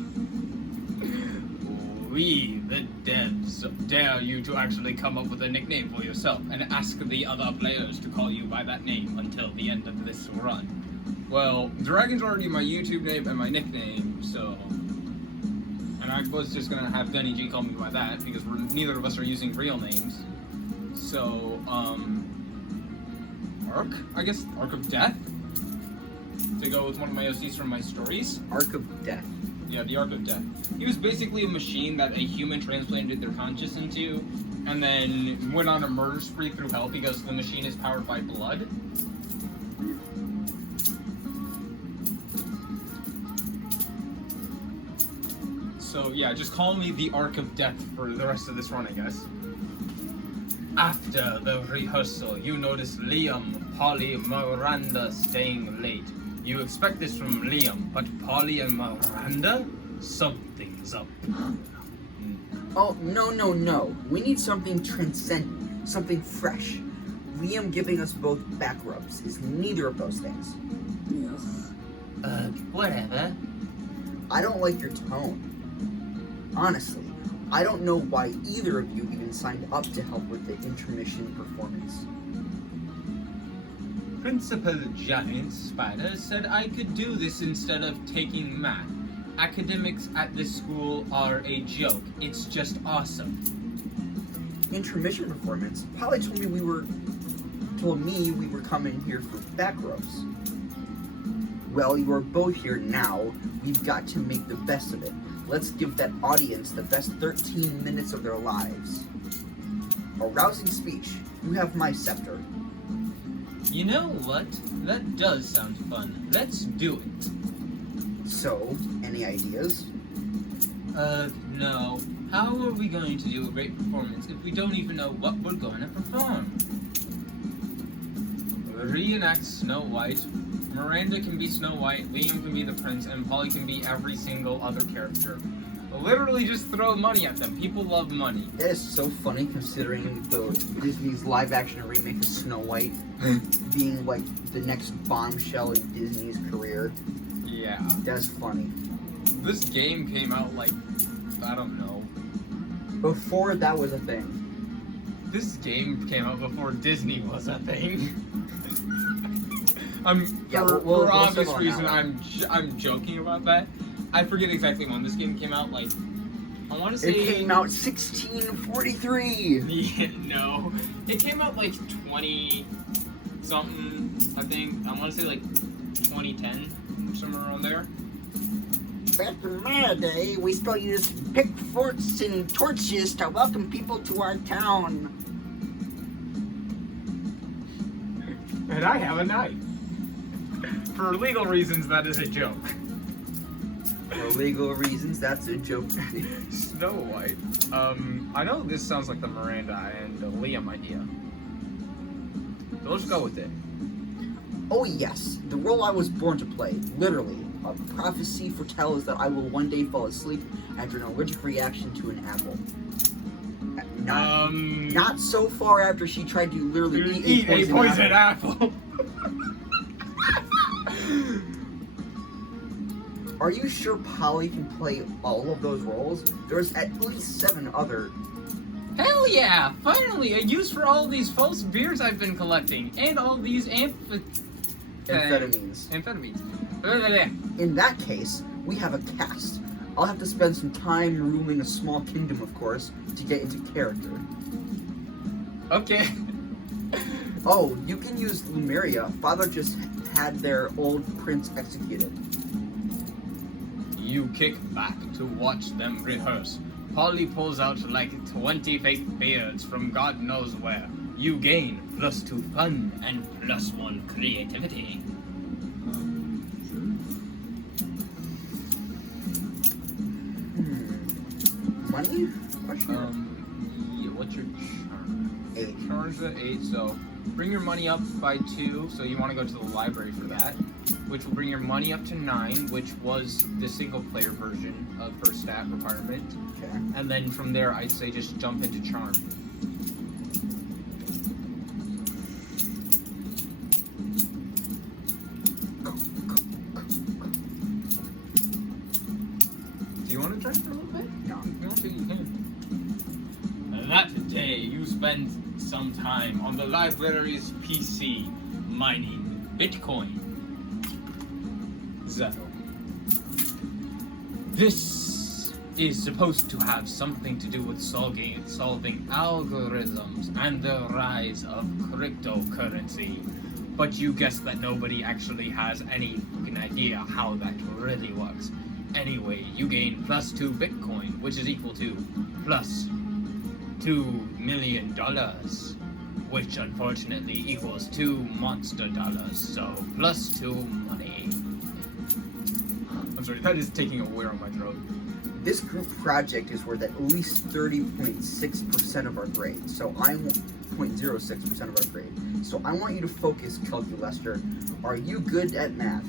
We, the devs, dare you to actually come up with a nickname for yourself and ask the other players to call you by that name until the end of this run. Well, Dragon's already my YouTube name and my nickname, so... And I was just gonna have Gunny G call me by that, because neither of us are using real names. So, Arc? I guess Arc of Death? To go with one of my OCs from my stories. Arc of Death. Yeah, the Arc of Death. He was basically a machine that a human transplanted their conscience into, and then went on a murder spree through hell because the machine is powered by blood. So yeah, just call me the Arc of Death for the rest of this run, I guess. After the rehearsal, you notice Liam, Polly, Miranda staying late. You expect this from Liam, but Polly and Miranda? Something's up. Oh, no. We need something transcendent, something fresh. Liam giving us both back rubs is neither of those things. Whatever. I don't like your tone. Honestly, I don't know why either of you even signed up to help with the intermission performance. Principal Giant Spider said I could do this instead of taking math. Academics at this school are a joke. It's just awesome. Intermission performance? Polly told me we were told me we were coming here for back rows. Well, you are both here now. We've got to make the best of it. Let's give that audience the best 13 minutes of their lives. A rousing speech. You have my scepter. You know what? That does sound fun. Let's do it. So, any ideas? No. How are we going to do a great performance if we don't even know what we're going to perform? Reenact Snow White. Miranda can be Snow White, Liam can be the prince, and Polly can be every single other character. Literally just throw money at them. People love money. That is so funny considering Disney's live-action remake of Snow White being like the next bombshell in Disney's career. Yeah. That's funny. This game came out like, I don't know. Before that was a thing. This game came out before Disney was a thing. Yeah, for we'll obvious settle on reason, that I'm joking about that. I forget exactly when this game came out. Like, I want to say It came out 1643. Yeah, no, it came out like 20 something. I think I want to say like 2010, somewhere around there. Back in my day, we still used pitchforks and torches to welcome people to our town. And I have a knife. For legal reasons, that is a joke. For legal reasons, that's a joke. Snow White. I know this sounds like the Miranda and Liam idea. So let's go with it. Oh yes, the role I was born to play. Literally, a prophecy foretells that I will one day fall asleep after an allergic reaction to an apple. Not so far after she tried to literally eat a poison apple. Are you sure Polly can play all of those roles? There's at least 7 other. Hell yeah! Finally, a use for all these false beers I've been collecting, and all these Amphetamines. In that case, we have a cast. I'll have to spend some time ruling a small kingdom, of course, to get into character. Okay. Oh, you can use Lumeria. Father just had their old prince executed. You kick back to watch them rehearse. Polly pulls out like 20 fake beards from God knows where. You gain +2 fun and +1 creativity. Money? Yeah, what's your charm? 8. Charm's at 8, so bring your money up by 2, so you want to go to the library for that. Which will bring your money up to 9, which was the single player version of her stat requirement. Okay. And then from there, I'd say just jump into charm. Do you want to try for a little bit? No. If you want to, you can. That day, you spent some time on the library's PC mining Bitcoin. Zettel. This is supposed to have something to do with solving algorithms and the rise of cryptocurrency. But you guess that nobody actually has any fucking idea how that really works. Anyway, you gain +2 Bitcoin, which is equal to +$2 million, which unfortunately equals 2 monster dollars, so +2 money. I'm sorry, that is taking a wear on my throat. This group project is worth at least 30.6% of our grade, so I want 0.06% of our grade. So I want you to focus, Calculester. Are you good at math?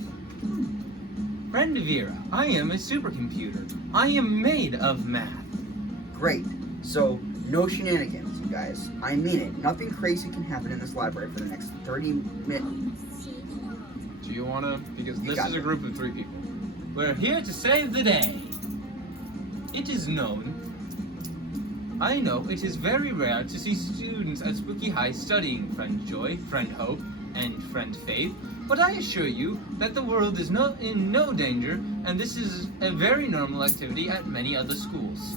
Friend Vera, I am a supercomputer. I am made of math. Great. So no shenanigans, you guys. I mean it. Nothing crazy can happen in this library for the next 30 minutes. Do you wanna? Because You this got is a it. group of 3 people. We're here to save the day. It is known. I know it is very rare to see students at Spooky High studying Friend Joy, Friend Hope, and Friend Faith, but I assure you that the world is in no danger, and this is a very normal activity at many other schools.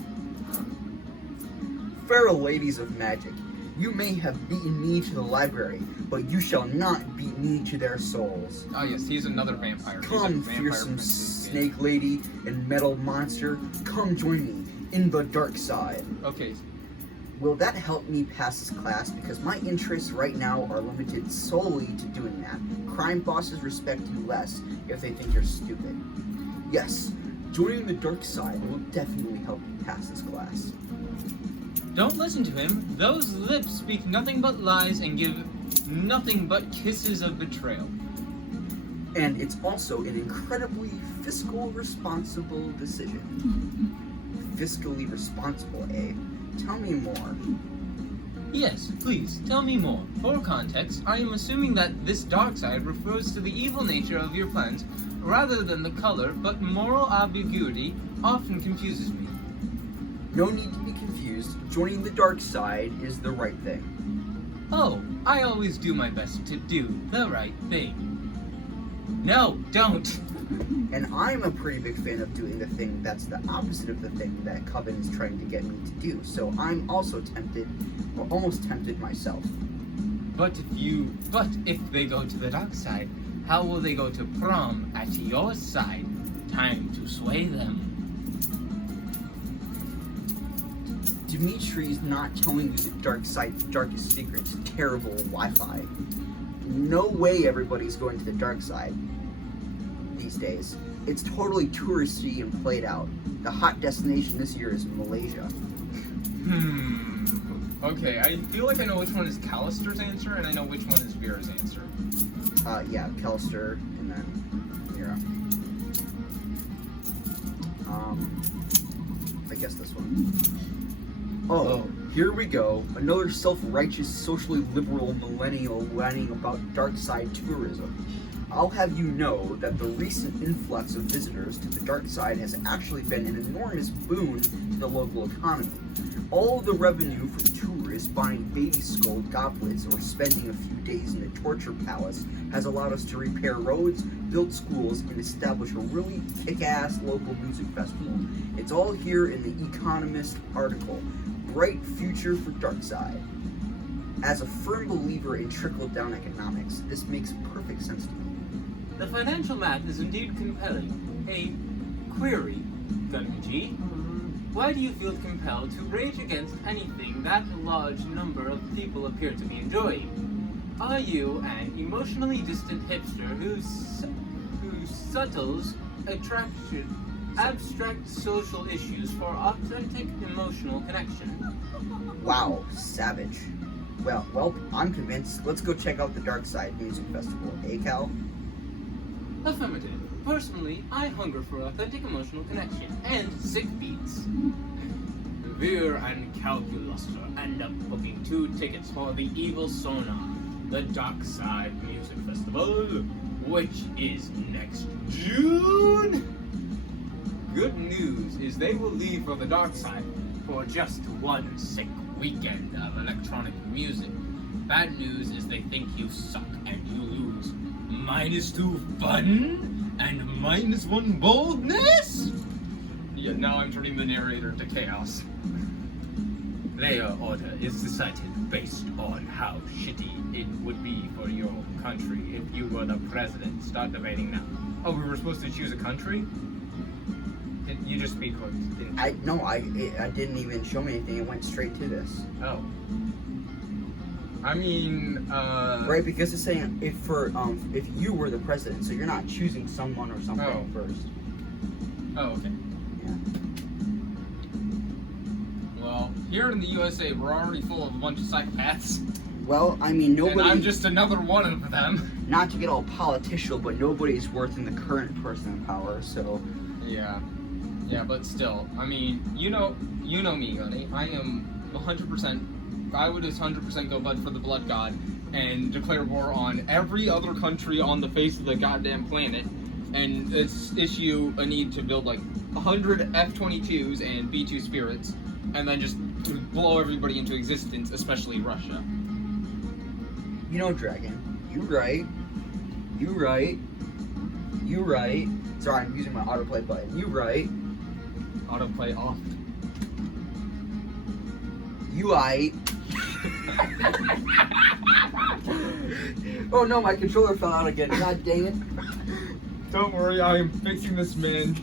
Fair ladies of magic, You may have beaten me to the library, but you shall not beat me to their souls. Oh yes, he's another vampire. He's a Come, vampire fearsome princess kid. snake lady and metal monster, come join me in the dark side. Okay, Will that help me pass this class? Because my interests right now are limited solely to doing that. Crime bosses respect you less if they think you're stupid. Yes, joining the dark side will definitely help you pass this class. don't listen to him. Those lips speak nothing but lies and give nothing but kisses of betrayal. And it's also an incredibly fiscal responsible decision. Fiscally responsible, eh? Tell me more. Yes, please, tell me more. For context, I am assuming that this dark side refers to the evil nature of your plans rather than the color, but moral ambiguity often confuses me. No need to be confused. Joining the dark side is the right thing. Oh, I always do my best to do the right thing. No, don't! And I'm a pretty big fan of doing the thing that's the opposite of the thing that Coven is trying to get me to do. So I'm also tempted, or almost tempted myself. But if they go to the dark side, how will they go to prom at your side? Time to sway them. Dimitri's not telling you the dark side's darkest secrets, terrible Wi-Fi. No way everybody's going to the dark side these days. It's totally touristy and played out. The hot destination this year is Malaysia. Okay, I feel like I know which one is Callister's answer, and I know which one is Vera's answer. Yeah, Kelster, and then Mira. I guess this one. Oh, here we go. Another self-righteous, socially liberal millennial whining about dark side tourism. I'll have you know that the recent influx of visitors to the dark side has actually been an enormous boon to the local economy. All the revenue from tourists buying baby skull goblets or spending a few days in the torture palace has allowed us to repair roads, build schools, and establish a really kick-ass local music festival. It's all here in the Economist article. Bright future for dark side. As a firm believer in trickle-down economics, this makes perfect sense to me. The financial math is indeed compelling. A query, Gunji. Why do you feel compelled to rage against anything that a large number of people appear to be enjoying? Are you an emotionally distant hipster who subtles abstract social issues for authentic emotional connection? Wow, savage. Well, I'm convinced. Let's go check out the Dark Side Music Festival. Eh, Cal? Affirmative. Personally, I hunger for authentic emotional connection and sick beats. Veer and Calculuster end up booking 2 tickets for the Evil Sonar, the Dark Side Music Festival, which is next June. Good news is they will leave for the Dark Side for just 1 sick weekend of electronic music. Bad news is they think you suck and you lose. -2 fun and -1 boldness? Yeah, now I'm turning the narrator to chaos. Their order is decided based on how shitty it would be for your country if you were the president. Start debating now. Oh, we were supposed to choose a country? You just speak what? It didn't even show me anything. It went straight to this. Oh. I mean, Right, because it's saying if you were the president, so you're not choosing someone or something first. Oh, okay. Yeah. Well, here in the USA, we're already full of a bunch of psychopaths. Well, I mean, nobody. And I'm just another one of them. Not to get all political, but nobody's worse than the current person in power. So. Yeah. Yeah, but still, I mean, you know me, Gunny. I am 100%. I would just 100% go for the blood god and declare war on every other country on the face of the goddamn planet, and issue a need to build like 100 F-22s and B-2 Spirits, and then just blow everybody into existence, especially Russia. You know, Dragon. You right. Sorry, I'm using my autoplay button. You right. Autoplay off. You aight. Oh no, my controller fell out again. God dang it. Don't worry, I am fixing this man.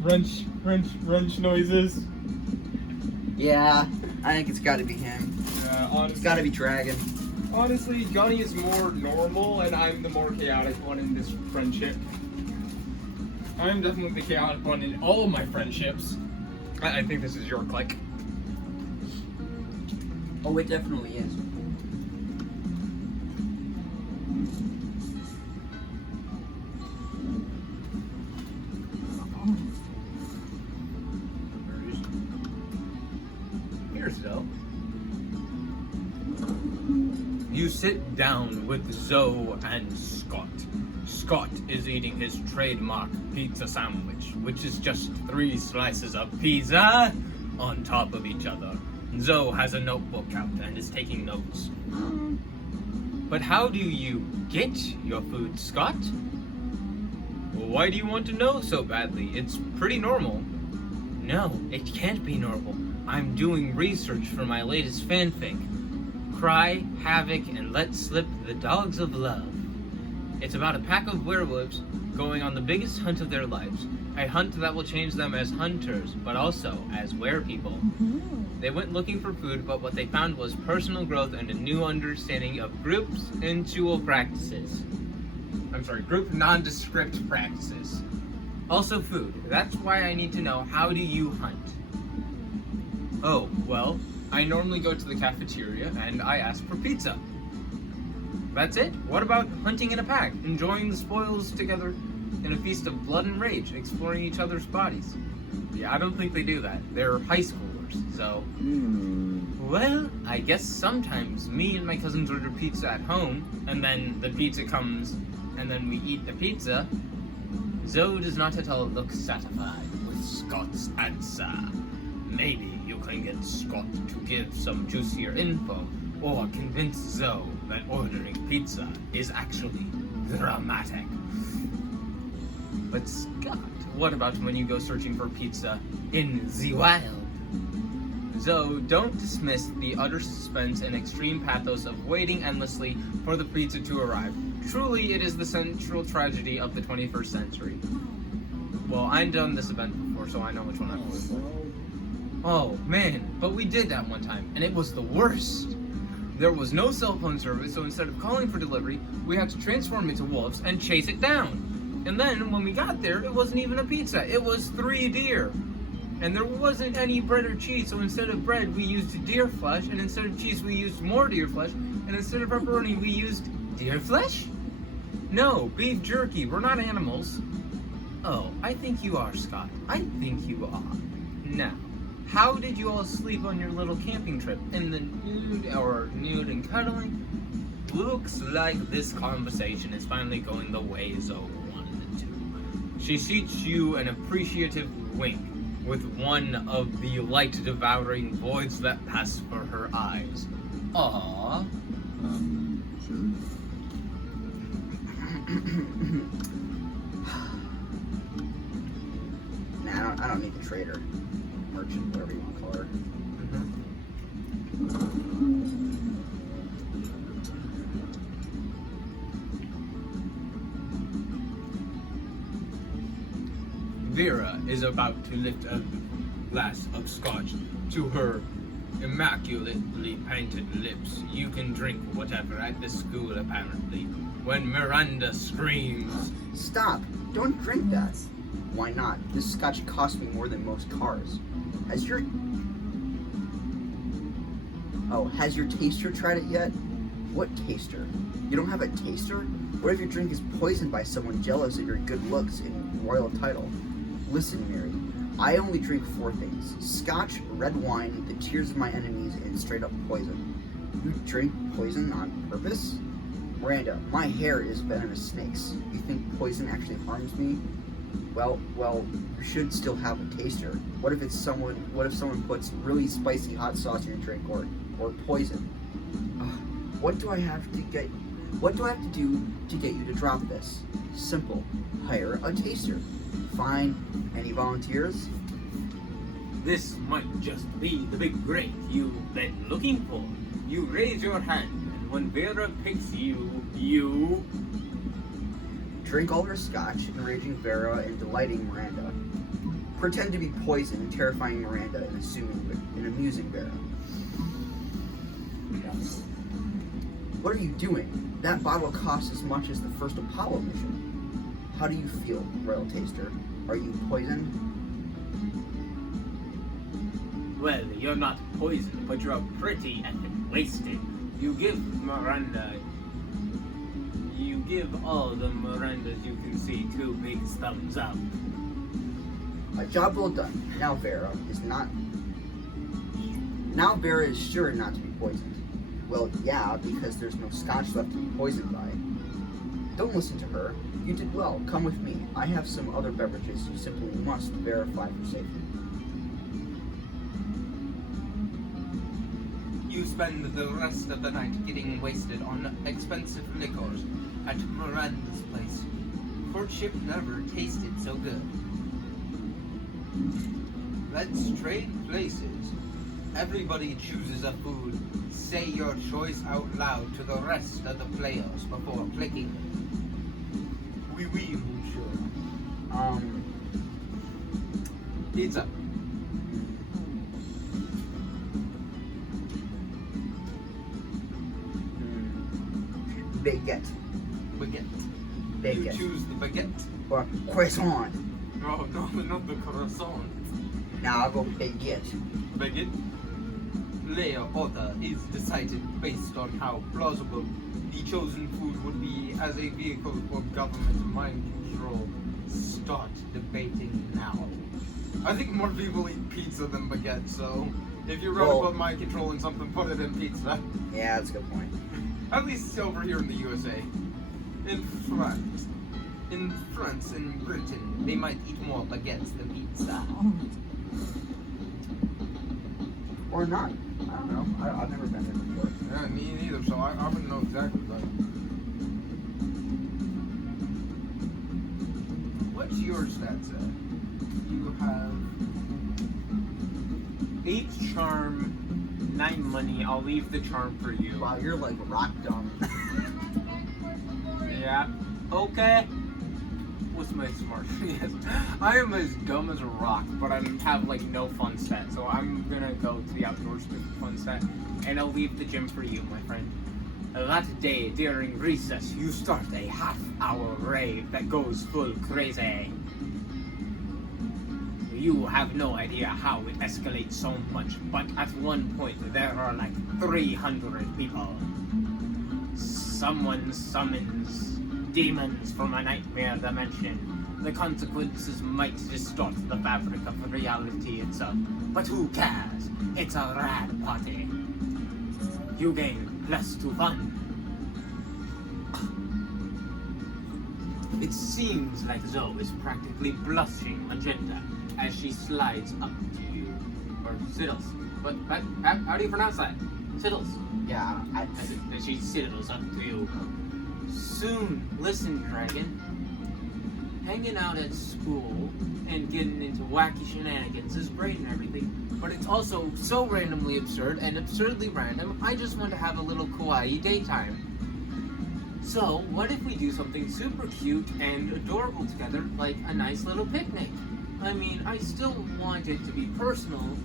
Wrench noises. Yeah, I think it's gotta be him. Honestly, It's gotta be Dragon. honestly, Gunny is more normal, and I'm the more chaotic one in this friendship. I'm definitely the chaotic one in all of my friendships. I think this is your clique. Oh, it definitely is. Here's Zoe. You sit down with Zoe and Scott. Scott is eating his trademark pizza sandwich, which is just 3 slices of pizza on top of each other. Zoe has a notebook out and is taking notes. But how do you get your food, Scott? Why do you want to know so badly? It's pretty normal. No, it can't be normal. I'm doing research for my latest fanfic. Cry, Havoc, and Let Slip the Dogs of Love. It's about a pack of werewolves going on the biggest hunt of their lives. A hunt that will change them as hunters, but also as werepeople. They went looking for food, but what they found was personal growth and a new understanding of groups and dual practices. Group nondescript practices. Also food. That's why I need to know, how do you hunt? Oh, well, I normally go to the cafeteria and I ask for pizza. That's it? What about hunting in a pack, enjoying the spoils together in a feast of blood and rage, exploring each other's bodies? Yeah, I don't think they do that. They're high schoolers, so... Well, I guess sometimes me and my cousins order pizza at home, and then the pizza comes, and then we eat the pizza. Zoe does not at all look satisfied with Scott's answer. Maybe you can get Scott to give some juicier info, or convince Zoe that ordering pizza is actually dramatic. But Scott, what about when you go searching for pizza in the wild? Zoe, don't dismiss the utter suspense and extreme pathos of waiting endlessly for the pizza to arrive. Truly, it is the central tragedy of the 21st century. Well, I've done this event before, so I know which one I'm going for. Oh, man, but we did that one time, and it was the worst. There was no cell phone service, so instead of calling for delivery, we had to transform into wolves and chase it down. And then, when we got there, it wasn't even a pizza, it was 3 deer. And there wasn't any bread or cheese, so instead of bread, we used deer flesh, and instead of cheese, we used more deer flesh, and instead of pepperoni, we used deer flesh? No, beef jerky, we're not animals. Oh, I think you are, Scott. I think you are. Now, how did you all sleep on your little camping trip? In the nude and cuddling? Looks like this conversation is finally going the way Zoe wanted it to. She shoots you an appreciative wink with one of the light-devouring voids that pass for her eyes. Aww. Nah, I don't need the trader. Merchant, whatever you want to call her. Vera is about to lift a glass of scotch to her immaculately painted lips. You can drink whatever at the school, apparently. When Miranda screams, Stop! Don't drink that. Why not? This scotch cost me more than most cars. Has your taster tried it yet? What taster? You don't have a taster? What if your drink is poisoned by someone jealous of your good looks and royal title? Listen, Mary, I only drink 4 things. Scotch, red wine, the tears of my enemies, and straight up poison. You drink poison on purpose? Miranda, my hair is venomous snakes. You think poison actually harms me? Well, you should still have a taster. What if someone puts really spicy hot sauce in your drink or poison? What do I have to do to get you to drop this? Simple. Hire a taster. Fine. Any volunteers? This might just be the big break you've been looking for. You raise your hand, and when Vera picks you, you... Drink all her scotch, enraging Vera and delighting Miranda. Pretend to be poison, terrifying Miranda and amusing Vera. What are you doing? That bottle costs as much as the first Apollo mission. How do you feel, Royal Taster? Are you poisoned? Well, you're not poisoned, but you're pretty effing wasted. You give all the Mirandas you can see 2 big thumbs up. A job well done. Now Vera is sure not to be poisoned. Well, yeah, because there's no scotch left to be poisoned by. Don't listen to her. You did well. Come with me. I have some other beverages you simply must verify for safety. You spend the rest of the night getting wasted on expensive liquors at Miranda's place. Courtship never tasted so good. Let's trade places. Everybody chooses a food. Say your choice out loud to the rest of the players before clicking. Oui, oui, monsieur. Pizza. Baguette. Baguette. You Baguette. choose the baguette. Or croissant. Oh, no, not the croissant. Now I'll go baguette. Baguette. Layer order is decided based on how plausible the chosen food would be as a vehicle for government mind control. Start debating now. I think more people eat pizza than baguette, so if you're ready to put mind control in something, put it in pizza. Yeah, that's a good point. At least over here in the USA. In France and Britain, they might eat more baguettes than pizza. Or not. I don't know. I've never been there before. Yeah, me neither, so I wouldn't know exactly, but... What's your stats at? You have... 8 charm, 9 money. I'll leave the charm for you. Wow, you're like rock dumb. Yeah. Okay. What's my smart? Yes. I am as dumb as a rock, but I have like no fun set. So I'm gonna go to the outdoors with fun set, and I'll leave the gym for you, my friend. That day during recess, you start a half-hour rave that goes full crazy. You have no idea how it escalates so much, but at one point there are like 300 people. Someone summons demons from a nightmare dimension. The consequences might distort the fabric of reality itself, but who cares? It's a rad party. You gain +2 fun. It seems like Zoe is practically blushing magenta as she slides up to you. Or Siddles. But how do you pronounce that? Siddles. Yeah, As she siddles up to you. Soon, listen, Dragon. Hanging out at school and getting into wacky shenanigans is great and everything, but it's also so randomly absurd and absurdly random, I just want to have a little kawaii daytime. So, what if we do something super cute and adorable together, like a nice little picnic? I mean, I still want it to be personal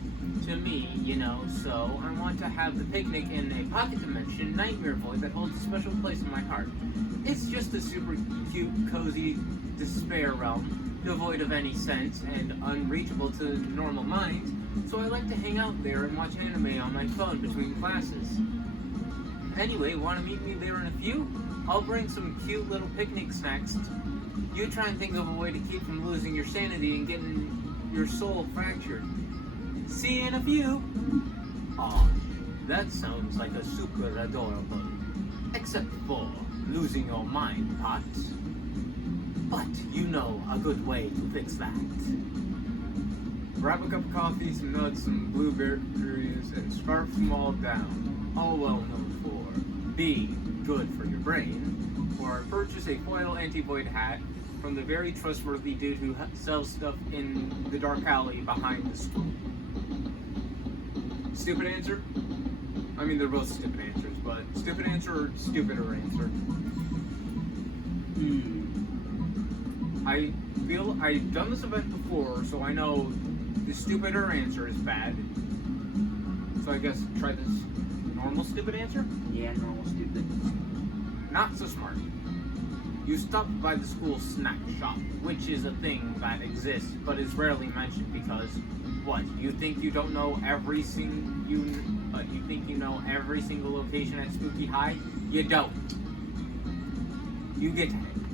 to me, you know, so I want to have the picnic in a pocket dimension nightmare void that holds a special place in my heart. It's just a super cute, cozy despair realm, devoid of any sense and unreachable to the normal mind, so I like to hang out there and watch anime on my phone between classes. Anyway, want to meet me there in a few? I'll bring some cute little picnic snacks. You try and think of a way to keep from losing your sanity and getting your soul fractured. See you in a few. Aw, that sounds like a super adorable. Except for losing your mind, Potts. But you know a good way to fix that. Grab a cup of coffee, some nuts, some blueberries, and scarf them all down. All well known for Being good for your brain. Or purchase a foil anti-void hat from the very trustworthy dude who sells stuff in the dark alley behind the school. stupid answer? I mean, they're both stupid answers, but stupid answer or stupider answer? I feel I've done this event before, so I know the stupider answer is bad. So I guess try this normal stupid answer? Yeah, normal stupid. Not so smart. You stopped by the school snack shop, which is a thing that exists, but is rarely mentioned because, what? You think you don't know every you think you know every single location at Spooky High? You don't. You get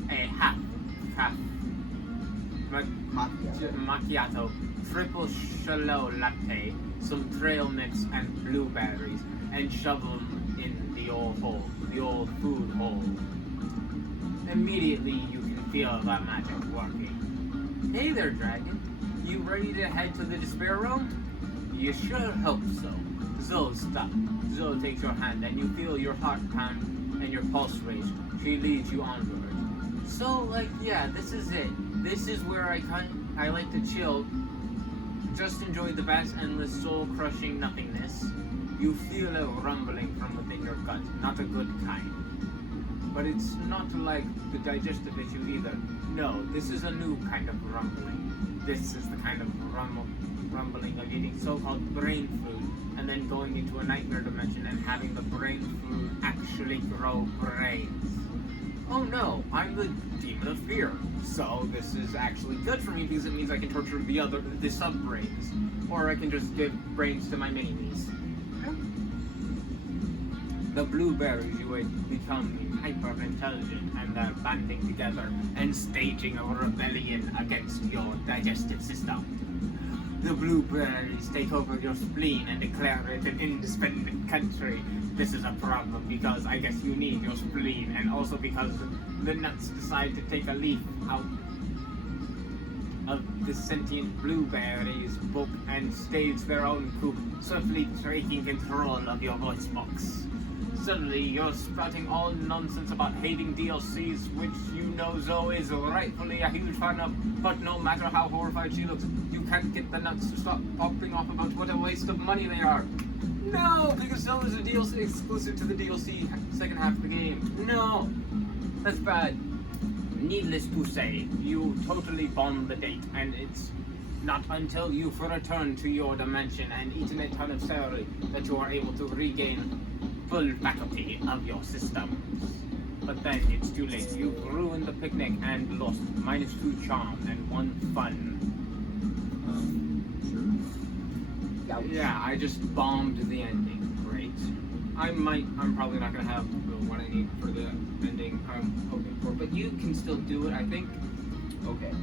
a half macchiato, triple shallow latte, some trail mix and blueberries, and shove them in the old hole, the old food hole. Immediately you can feel that magic working. Hey there, Dragon. You ready to head to the Despair Realm? You sure hope so. Zoe stops. Zoe takes your hand and you feel your heart pound and your pulse race. She leads you onward. So, yeah, this is it. This is where I like to chill. Just enjoy the vast, endless, soul-crushing nothingness. You feel a rumbling from within your gut, not a good kind. But it's not like the digestive issue either. No, this is a new kind of rumbling. This is the kind of rumbling of eating so-called brain food and then going into a nightmare dimension and having the brain food actually grow brains. Oh no, I'm the demon of fear. So this is actually good for me because it means I can torture the sub-brains. Or I can just give brains to my mini-me's. The blueberries you ate become hyper-intelligent and they're banding together and staging a rebellion against your digestive system. The blueberries take over your spleen and declare it an independent country. This is a problem because I guess you need your spleen, and also because the nuts decide to take a leaf out of the sentient blueberries book and stage their own coup, swiftly taking control of your voice box. Suddenly, you're spouting all nonsense about hating DLCs, which you know Zoe is rightfully a huge fan of, but no matter how horrified she looks, you can't get the nuts to stop popping off about what a waste of money they are. No, because Zoe is a DLC exclusive to the DLC second half of the game. No, that's bad. Needless to say, you totally bombed the date, and it's not until you've returned to your dimension and eaten a ton of celery that you are able to regain full faculty of your systems. But then it's too late. You've ruined the picnic and lost -2 charm and 1 fun. Yeah, I just bombed the ending. Great. I'm probably not gonna have what I need for the ending I'm hoping for, but you can still do it, I think. Okay.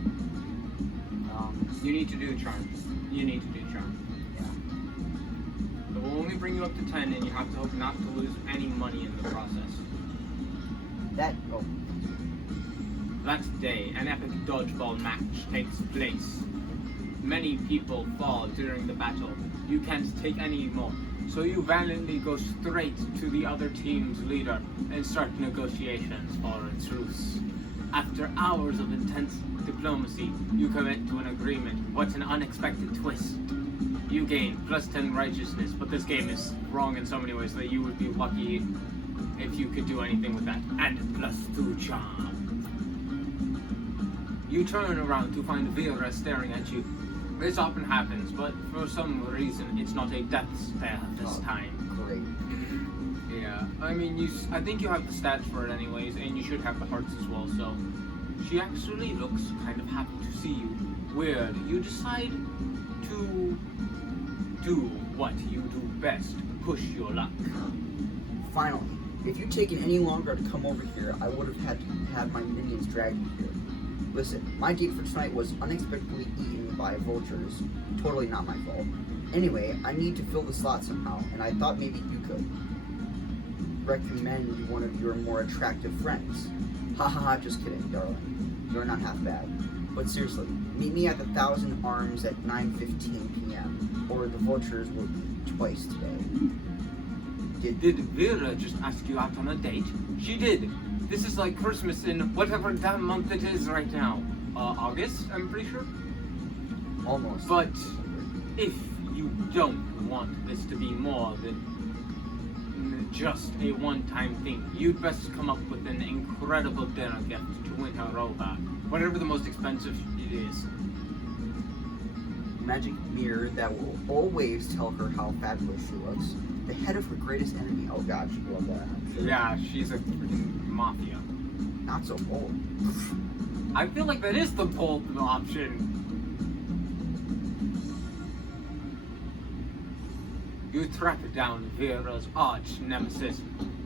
You need to do charm. You need to do charm. Yeah. It will only bring you up to 10, and you have to hope not to lose any money in the process. That day, an epic dodgeball match takes place. Many people fall during the battle. You can't take any more, so you valiantly go straight to the other team's leader and start negotiations for a truce. After hours of intense diplomacy, you commit to an agreement. What an unexpected twist. You gain +10 righteousness, but this game is wrong in so many ways that you would be lucky if you could do anything with that. And +2 charm. You turn around to find Vera staring at you. This often happens, but for some reason it's not a death stare this time. Great. Yeah, I mean, I think you have the stats for it anyways, and you should have the hearts as well, so she actually looks kind of happy to see you. Weird. You decide to do what you do best, push your luck. Finally, if you'd taken any longer to come over here, I would have had to have my minions drag you here. Listen, my date for tonight was unexpectedly eaten by vultures. Totally not my fault. Anyway, I need to fill the slot somehow, and I thought maybe you could recommend one of your more attractive friends. Ha ha ha, just kidding, darling. You're not half bad. But seriously, meet me at the Thousand Arms at 9:15 p.m., or the vultures will eat twice today. Did Vera just ask you out on a date? She did. This is like Christmas in whatever damn month it is right now. August, I'm pretty sure. Almost. But if you don't want this to be more than just a one-time thing, you'd best come up with an incredible dinner gift to win her over. Whatever the most expensive it is. Magic mirror that will always tell her how fabulous she looks. The head of her greatest enemy. Oh god, she love that. I'm sure. Yeah, she's a freaking mafia. Not so bold. I feel like that is the bold option. You track down Vera's arch nemesis,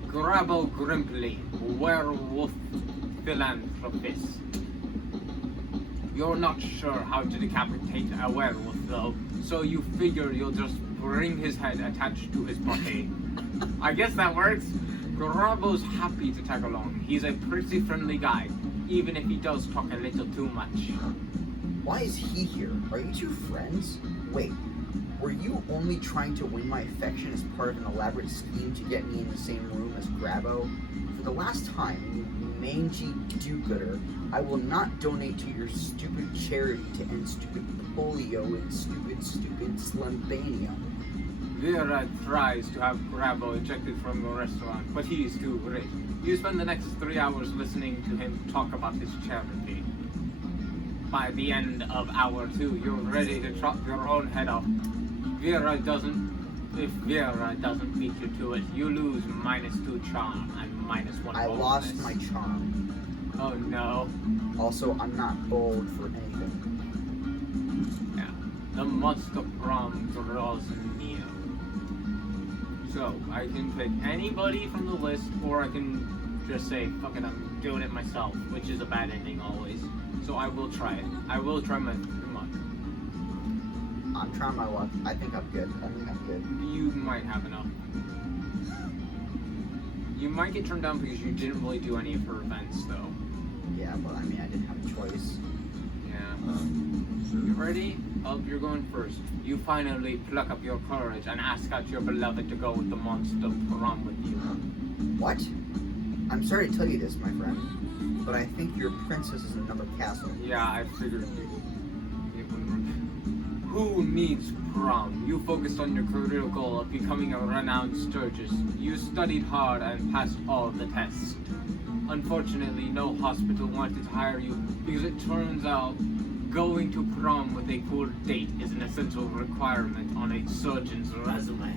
Grabo Grimpley, werewolf philanthropist. You're not sure how to decapitate a werewolf though, so you figure you'll just bring his head attached to his body. I guess that works. Grabo's happy to tag along. He's a pretty friendly guy, even if he does talk a little too much. Why is he here? Are you two friends? Wait, were you only trying to win my affection as part of an elaborate scheme to get me in the same room as Grabo? For the last time, you mangy do-gooder, I will not donate to your stupid charity to end stupid polio and stupid slumbania. Vera tries to have Grabo ejected from the restaurant, but he's too great. You spend the next 3 hours listening to him talk about his charity. By the end of hour 2, you're ready to chop your own head off. If Vera doesn't beat you to it, you lose -2 charm and -1 I boldness. lost my charm. Oh no. Also, I'm not bold for anything. Yeah. The monster prom draws near. So, I can pick anybody from the list, or I can just say, fuck it, I'm doing it myself, which is a bad ending always. So I will try it. I will try my luck. I'm trying my luck. I think I'm good. You might have enough. You might get turned down because you didn't really do any of her events, though. Yeah, but I mean, I didn't have a choice. Yeah. You ready? Oh, you're going first. You finally pluck up your courage and ask out your beloved to go with the monster prom with you. What? I'm sorry to tell you this, my friend, but I think your princess is in another castle. Yeah, I figured it would. Who needs prom? You focused on your career goal of becoming a renowned sturgis. You studied hard and passed all the tests. Unfortunately, no hospital wanted to hire you because it turns out going to prom with a cool date is an essential requirement on a surgeon's resume.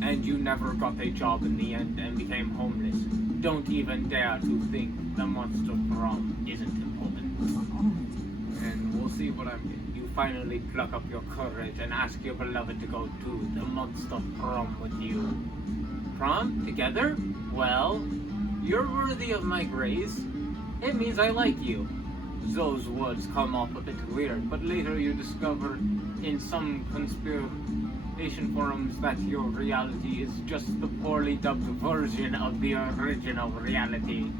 And you never got a job in the end and became homeless. Don't even dare to think the monster prom isn't important. And we'll see what I'm getting. You finally pluck up your courage and ask your beloved to go to the monster prom with you. Prom? Together? Well, you're worthy of my grace. It means I like you. Those words come off a bit weird, but later you discover in some conspiration forums that your reality is just the poorly dubbed version of the original reality.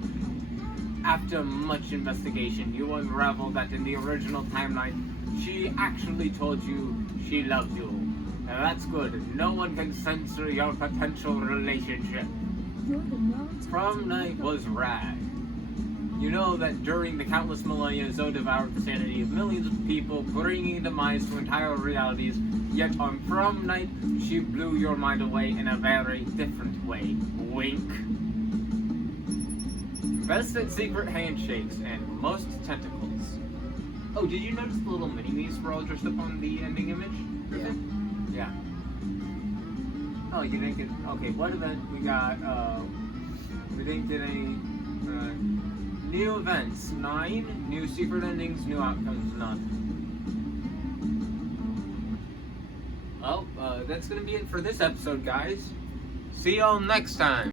After much investigation, you unravel that in the original timeline, she actually told you she loved you. Now that's good. No one can censor your potential relationship. Prom night was rad. You know that during the countless millennia, Zoe devoured the sanity of millions of people, bringing demise to entire realities. Yet on prom night, she blew your mind away in a very different way. Wink. Best at secret handshakes and most tentacles. Oh, did you notice the little mini-me's were all dressed up on the ending image? Yeah. Yeah. Oh, you didn't get... Okay, what event? We got, we didn't get any, new events, 9. New secret endings, new outcomes, none. Well, that's gonna be it for this episode, guys. See y'all next time.